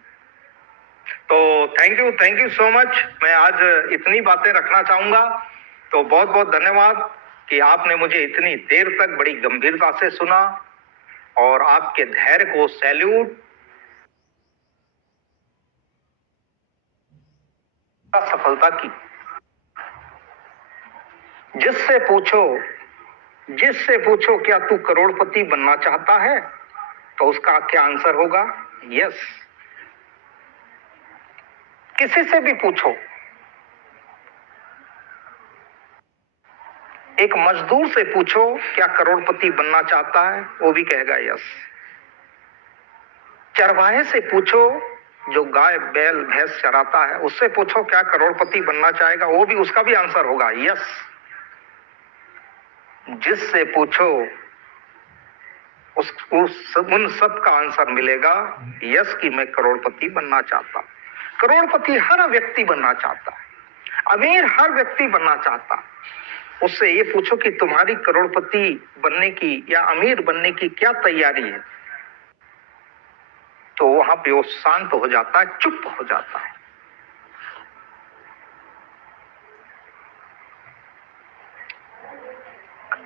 तो थैंक यू सो मच। मैं आज इतनी बातें रखना चाहूंगा, तो बहुत बहुत धन्यवाद कि आपने मुझे इतनी देर तक बड़ी गंभीरता से सुना, और आपके धैर्य को सैल्यूट। सफलता की जिससे पूछो क्या तू करोड़पति बनना चाहता है, तो उसका क्या आंसर होगा, यस। किसी से भी पूछो, एक मजदूर से पूछो क्या करोड़पति बनना चाहता है, वो भी कहेगा यस। चरवाहे से पूछो, जो गाय बैल भैंस चराता है, उससे पूछो क्या करोड़पति बनना चाहेगा, वो भी, उसका भी आंसर होगा यस। जिससे पूछो उन सब का आंसर मिलेगा यस, कि मैं करोड़पति बनना चाहता। करोड़पति हर व्यक्ति बनना चाहता है, अमीर हर व्यक्ति बनना चाहता। उससे ये पूछो कि तुम्हारी करोड़पति बनने की या अमीर बनने की क्या तैयारी है, तो वहां पे वो शांत हो जाता है, चुप हो जाता है।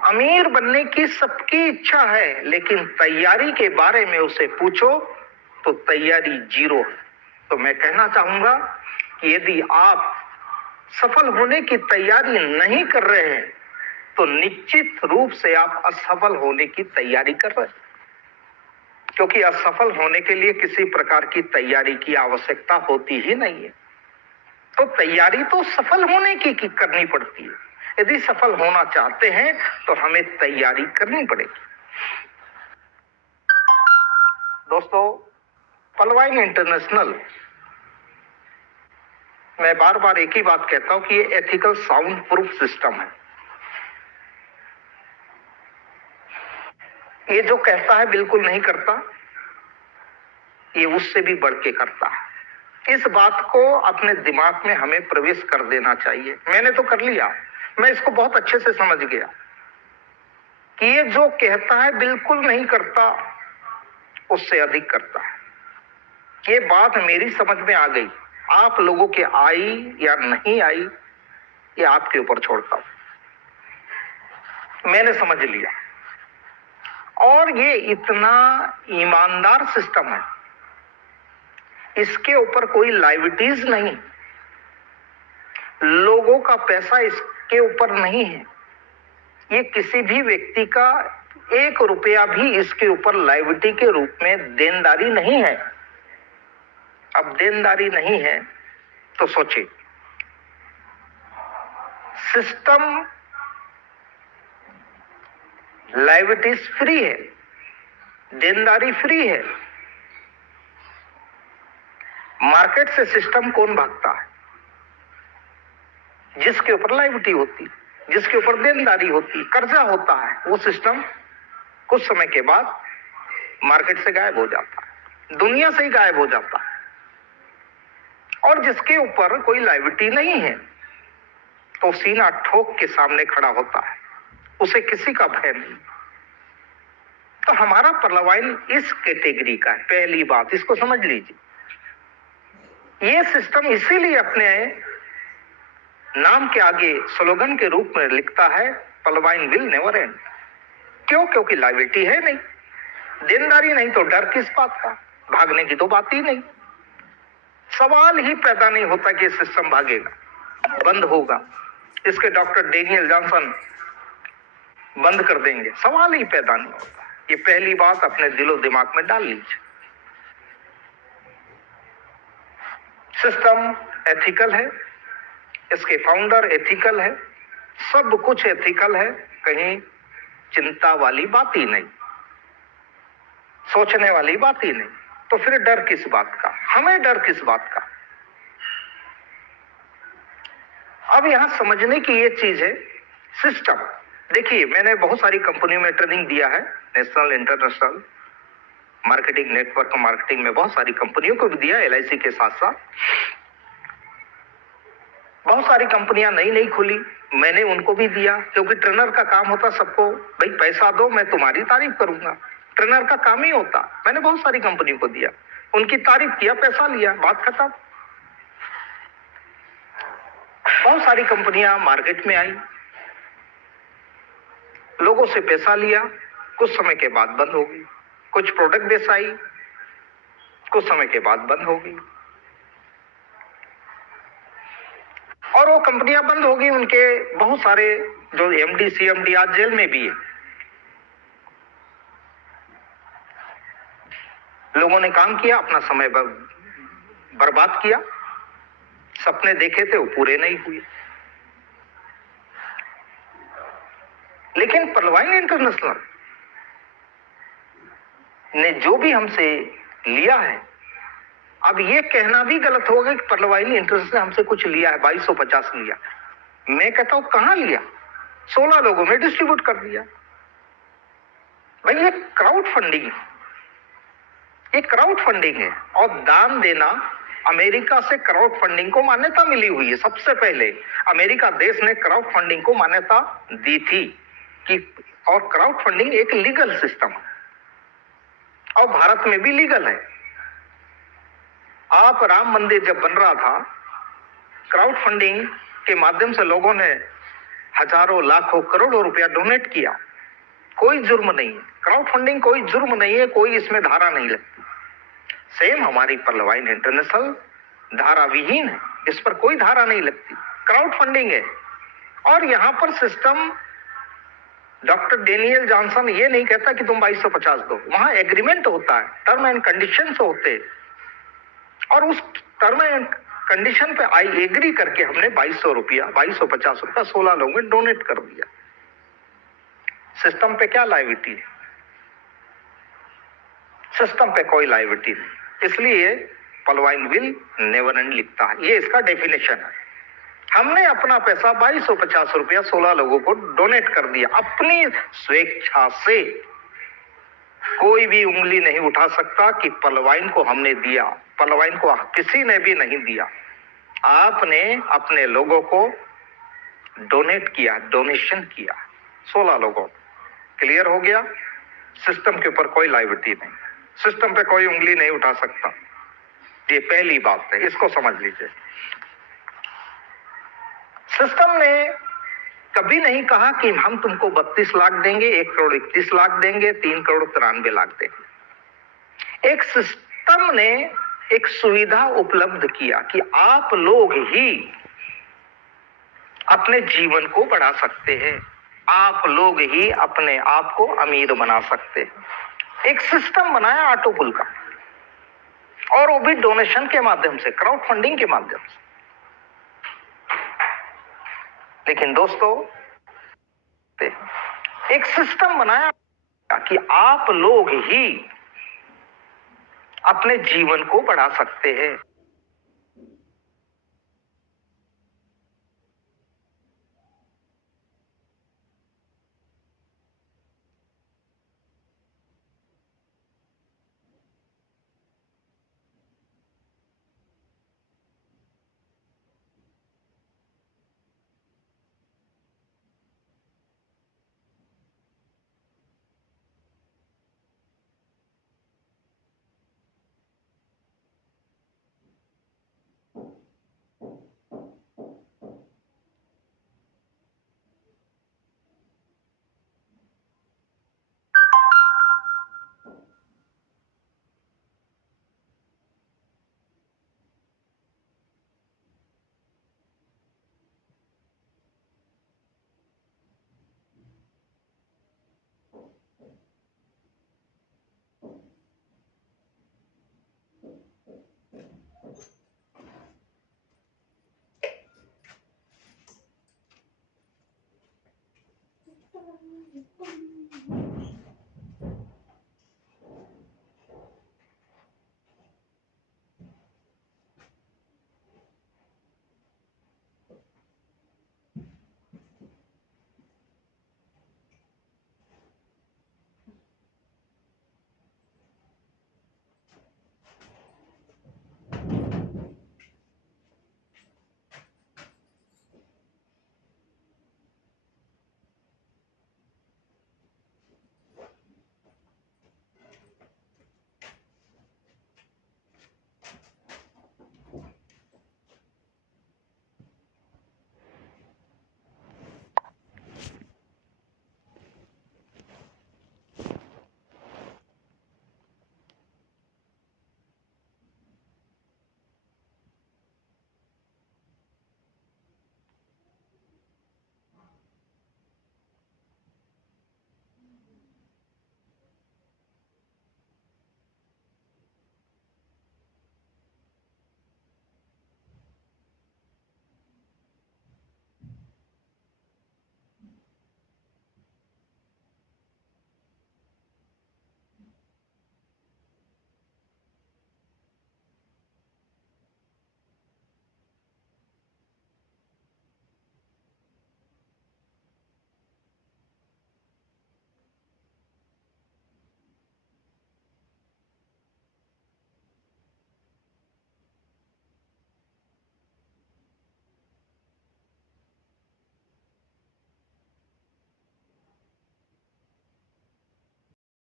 अमीर बनने की सबकी इच्छा है, लेकिन तैयारी के बारे में उसे पूछो तो तैयारी 0 है। तो मैं कहना चाहूंगा कि यदि आप सफल होने की तैयारी नहीं कर रहे हैं, तो निश्चित रूप से आप असफल होने की तैयारी कर रहे हैं, क्योंकि असफल होने के लिए किसी प्रकार की तैयारी की आवश्यकता होती ही नहीं है। तो तैयारी तो सफल होने की करनी पड़ती है। यदि सफल होना चाहते हैं तो हमें तैयारी करनी पड़ेगी। दोस्तों, पलवाइन इंटरनेशनल, मैं बार बार एक ही बात कहता हूं कि ये एथिकल साउंड प्रूफ सिस्टम है। ये जो कहता है बिल्कुल नहीं करता, ये उससे भी बढ़ के करता है। इस बात को अपने दिमाग में हमें प्रवेश कर देना चाहिए। मैंने तो कर लिया, मैं इसको बहुत अच्छे से समझ गया कि ये जो कहता है बिल्कुल नहीं करता, उससे अधिक करता है। ये बात मेरी समझ में आ गई। आप लोगों के आई या नहीं आई ये आपके ऊपर छोड़ता हूं। मैंने समझ लिया, और ये इतना ईमानदार सिस्टम है, इसके ऊपर कोई लाइबिलिटीज नहीं, लोगों का पैसा इसके ऊपर नहीं है। ये किसी भी व्यक्ति का 1 रुपया भी इसके ऊपर लाइबिलिटी के रूप में देनदारी नहीं है। अब देनदारी नहीं है तो सोचिए, सिस्टम लाइबिलिटीज फ्री है, देनदारी फ्री है। मार्केट से सिस्टम कौन भागता है? जिसके ऊपर लाइबिलिटी होती, जिसके ऊपर देनदारी होती, कर्जा होता है, वो सिस्टम कुछ समय के बाद मार्केट से गायब हो जाता है, दुनिया से ही गायब हो जाता है। और जिसके ऊपर कोई लाइबिलिटी नहीं है तो सीना ठोक के सामने खड़ा होता है, उसे किसी का भय नहीं। तो हमारा पर्लवाइन इस कैटेगरी का है। पहली बात इसको समझ लीजिए, ये सिस्टम इसीलिए अपने नाम के आगे स्लोगन के रूप में लिखता है, पर्लवाइन विल नेवर एंड। क्यों? क्योंकि लाइबिलिटी है नहीं, देनदारी नहीं, तो डर किस बात का? भागने की तो बात ही नहीं। सवाल ही पैदा नहीं होता कि सिस्टम भागेगा, बंद होगा, इसके डॉक्टर डेनियल जॉनसन बंद कर देंगे, सवाल ही पैदा नहीं होता। ये पहली बात अपने दिलो दिमाग में डाल लीजिए। सिस्टम एथिकल है, इसके फाउंडर एथिकल है, सब कुछ एथिकल है, कहीं चिंता वाली बात ही नहीं, सोचने वाली बात ही नहीं। तो फिर डर किस बात का? हमें डर किस बात का? अब यहां समझने की ये चीज है, सिस्टम। देखिए, मैंने बहुत सारी कंपनियों में ट्रेनिंग दिया है, national international marketing, network marketing में बहुत सारी कंपनियों को भी दिया, LIC के साथ साथ। बहुत सारी कंपनियां नई नई खुली, मैंने उनको भी दिया, क्योंकि ट्रेनर का काम होता सबको, भाई पैसा दो मैं तुम्हारी तारीफ करूंगा, ट्रेनर का काम ही होता। मैंने बहुत सारी कंपनियों को दिया, उनकी तारीफ किया, पैसा लिया, बात खत्म। बहुत सारी कंपनियां मार्केट में आई, लोगों से पैसा लिया, कुछ समय के बाद बंद हो गई। कुछ प्रोडक्ट बेच आई, कुछ समय के बाद बंद हो गई। और वो कंपनियां बंद हो गई, उनके बहुत सारे जो MD CMD आज जेल में भी है। लोगों ने काम किया, अपना समय बर्बाद किया, सपने देखे थे वो पूरे नहीं हुए। लेकिन पर्लवाइन इंटरनेशनल ने जो भी हमसे लिया है, अब ये कहना भी गलत होगा कि पर्लवाइन इंटरनेशनल ने हमसे कुछ लिया है, 2250 लिया। मैं कहता हूं कहां लिया? 16 लोगों में डिस्ट्रीब्यूट कर दिया। भाई ये क्राउड फंडिंग है, ये क्राउड फंडिंग है। और दान देना, अमेरिका से क्राउड फंडिंग को मान्यता मिली हुई है। सबसे पहले अमेरिका देश ने क्राउड फंडिंग को मान्यता दी थी कि, और क्राउड फंडिंग एक लीगल सिस्टम है और भारत में भी लीगल है। आप राम मंदिर जब बन रहा था, क्राउड फंडिंग के माध्यम से लोगों ने हजारों लाखों करोड़ों रुपया डोनेट किया, कोई जुर्म नहीं है। क्राउड फंडिंग कोई जुर्म नहीं है, कोई इसमें धारा नहीं लगती। सेम हमारी पर्लवाइन इंटरनेशनल धारा विहीन है, इस पर कोई धारा नहीं लगती, क्राउड फंडिंग है। और यहां पर सिस्टम, डॉक्टर डेनियल जॉनसन ये नहीं कहता कि तुम 2250 दो, वहां एग्रीमेंट होता है, टर्म एंड कंडीशंस होते हैं, और उस टर्म एंड कंडीशन पे आई एग्री करके हमने 2250 रुपया 16 लोगों में डोनेट कर दिया। सिस्टम पे क्या लायबिलिटी है? सिस्टम पे कोई लायबिलिटी नहीं, इसलिए पर्लवाइन विल नेवर एंड लिखता है, ये इसका डेफिनेशन है। हमने अपना पैसा 2250 रुपया 16 लोगों को डोनेट कर दिया, अपनी स्वेच्छा से। कोई भी उंगली नहीं उठा सकता कि पर्लवाइन को हमने दिया, पर्लवाइन को किसी ने भी नहीं दिया। आपने अपने लोगों को डोनेट किया, डोनेशन किया 16 लोगों। क्लियर हो गया? सिस्टम के ऊपर कोई लायबिलिटी नहीं, सिस्टम पे कोई उंगली नहीं उठा सकता। ये पहली बात है, इसको समझ लीजिए। सिस्टम ने कभी नहीं कहा कि हम तुमको 32 लाख देंगे, 1 करोड़ 31 लाख देंगे, 3 करोड़ 93 लाख देंगे। एक सिस्टम ने एक सुविधा उपलब्ध किया कि आप लोग ही अपने जीवन को बढ़ा सकते हैं, आप लोग ही अपने आप को अमीर बना सकते हैं। एक सिस्टम बनाया ऑटो पुल का, और वो भी डोनेशन के माध्यम से, क्राउड फंडिंग के माध्यम से। लेकिन दोस्तों, एक सिस्टम बनाया कि आप लोग ही अपने जीवन को बढ़ा सकते हैं।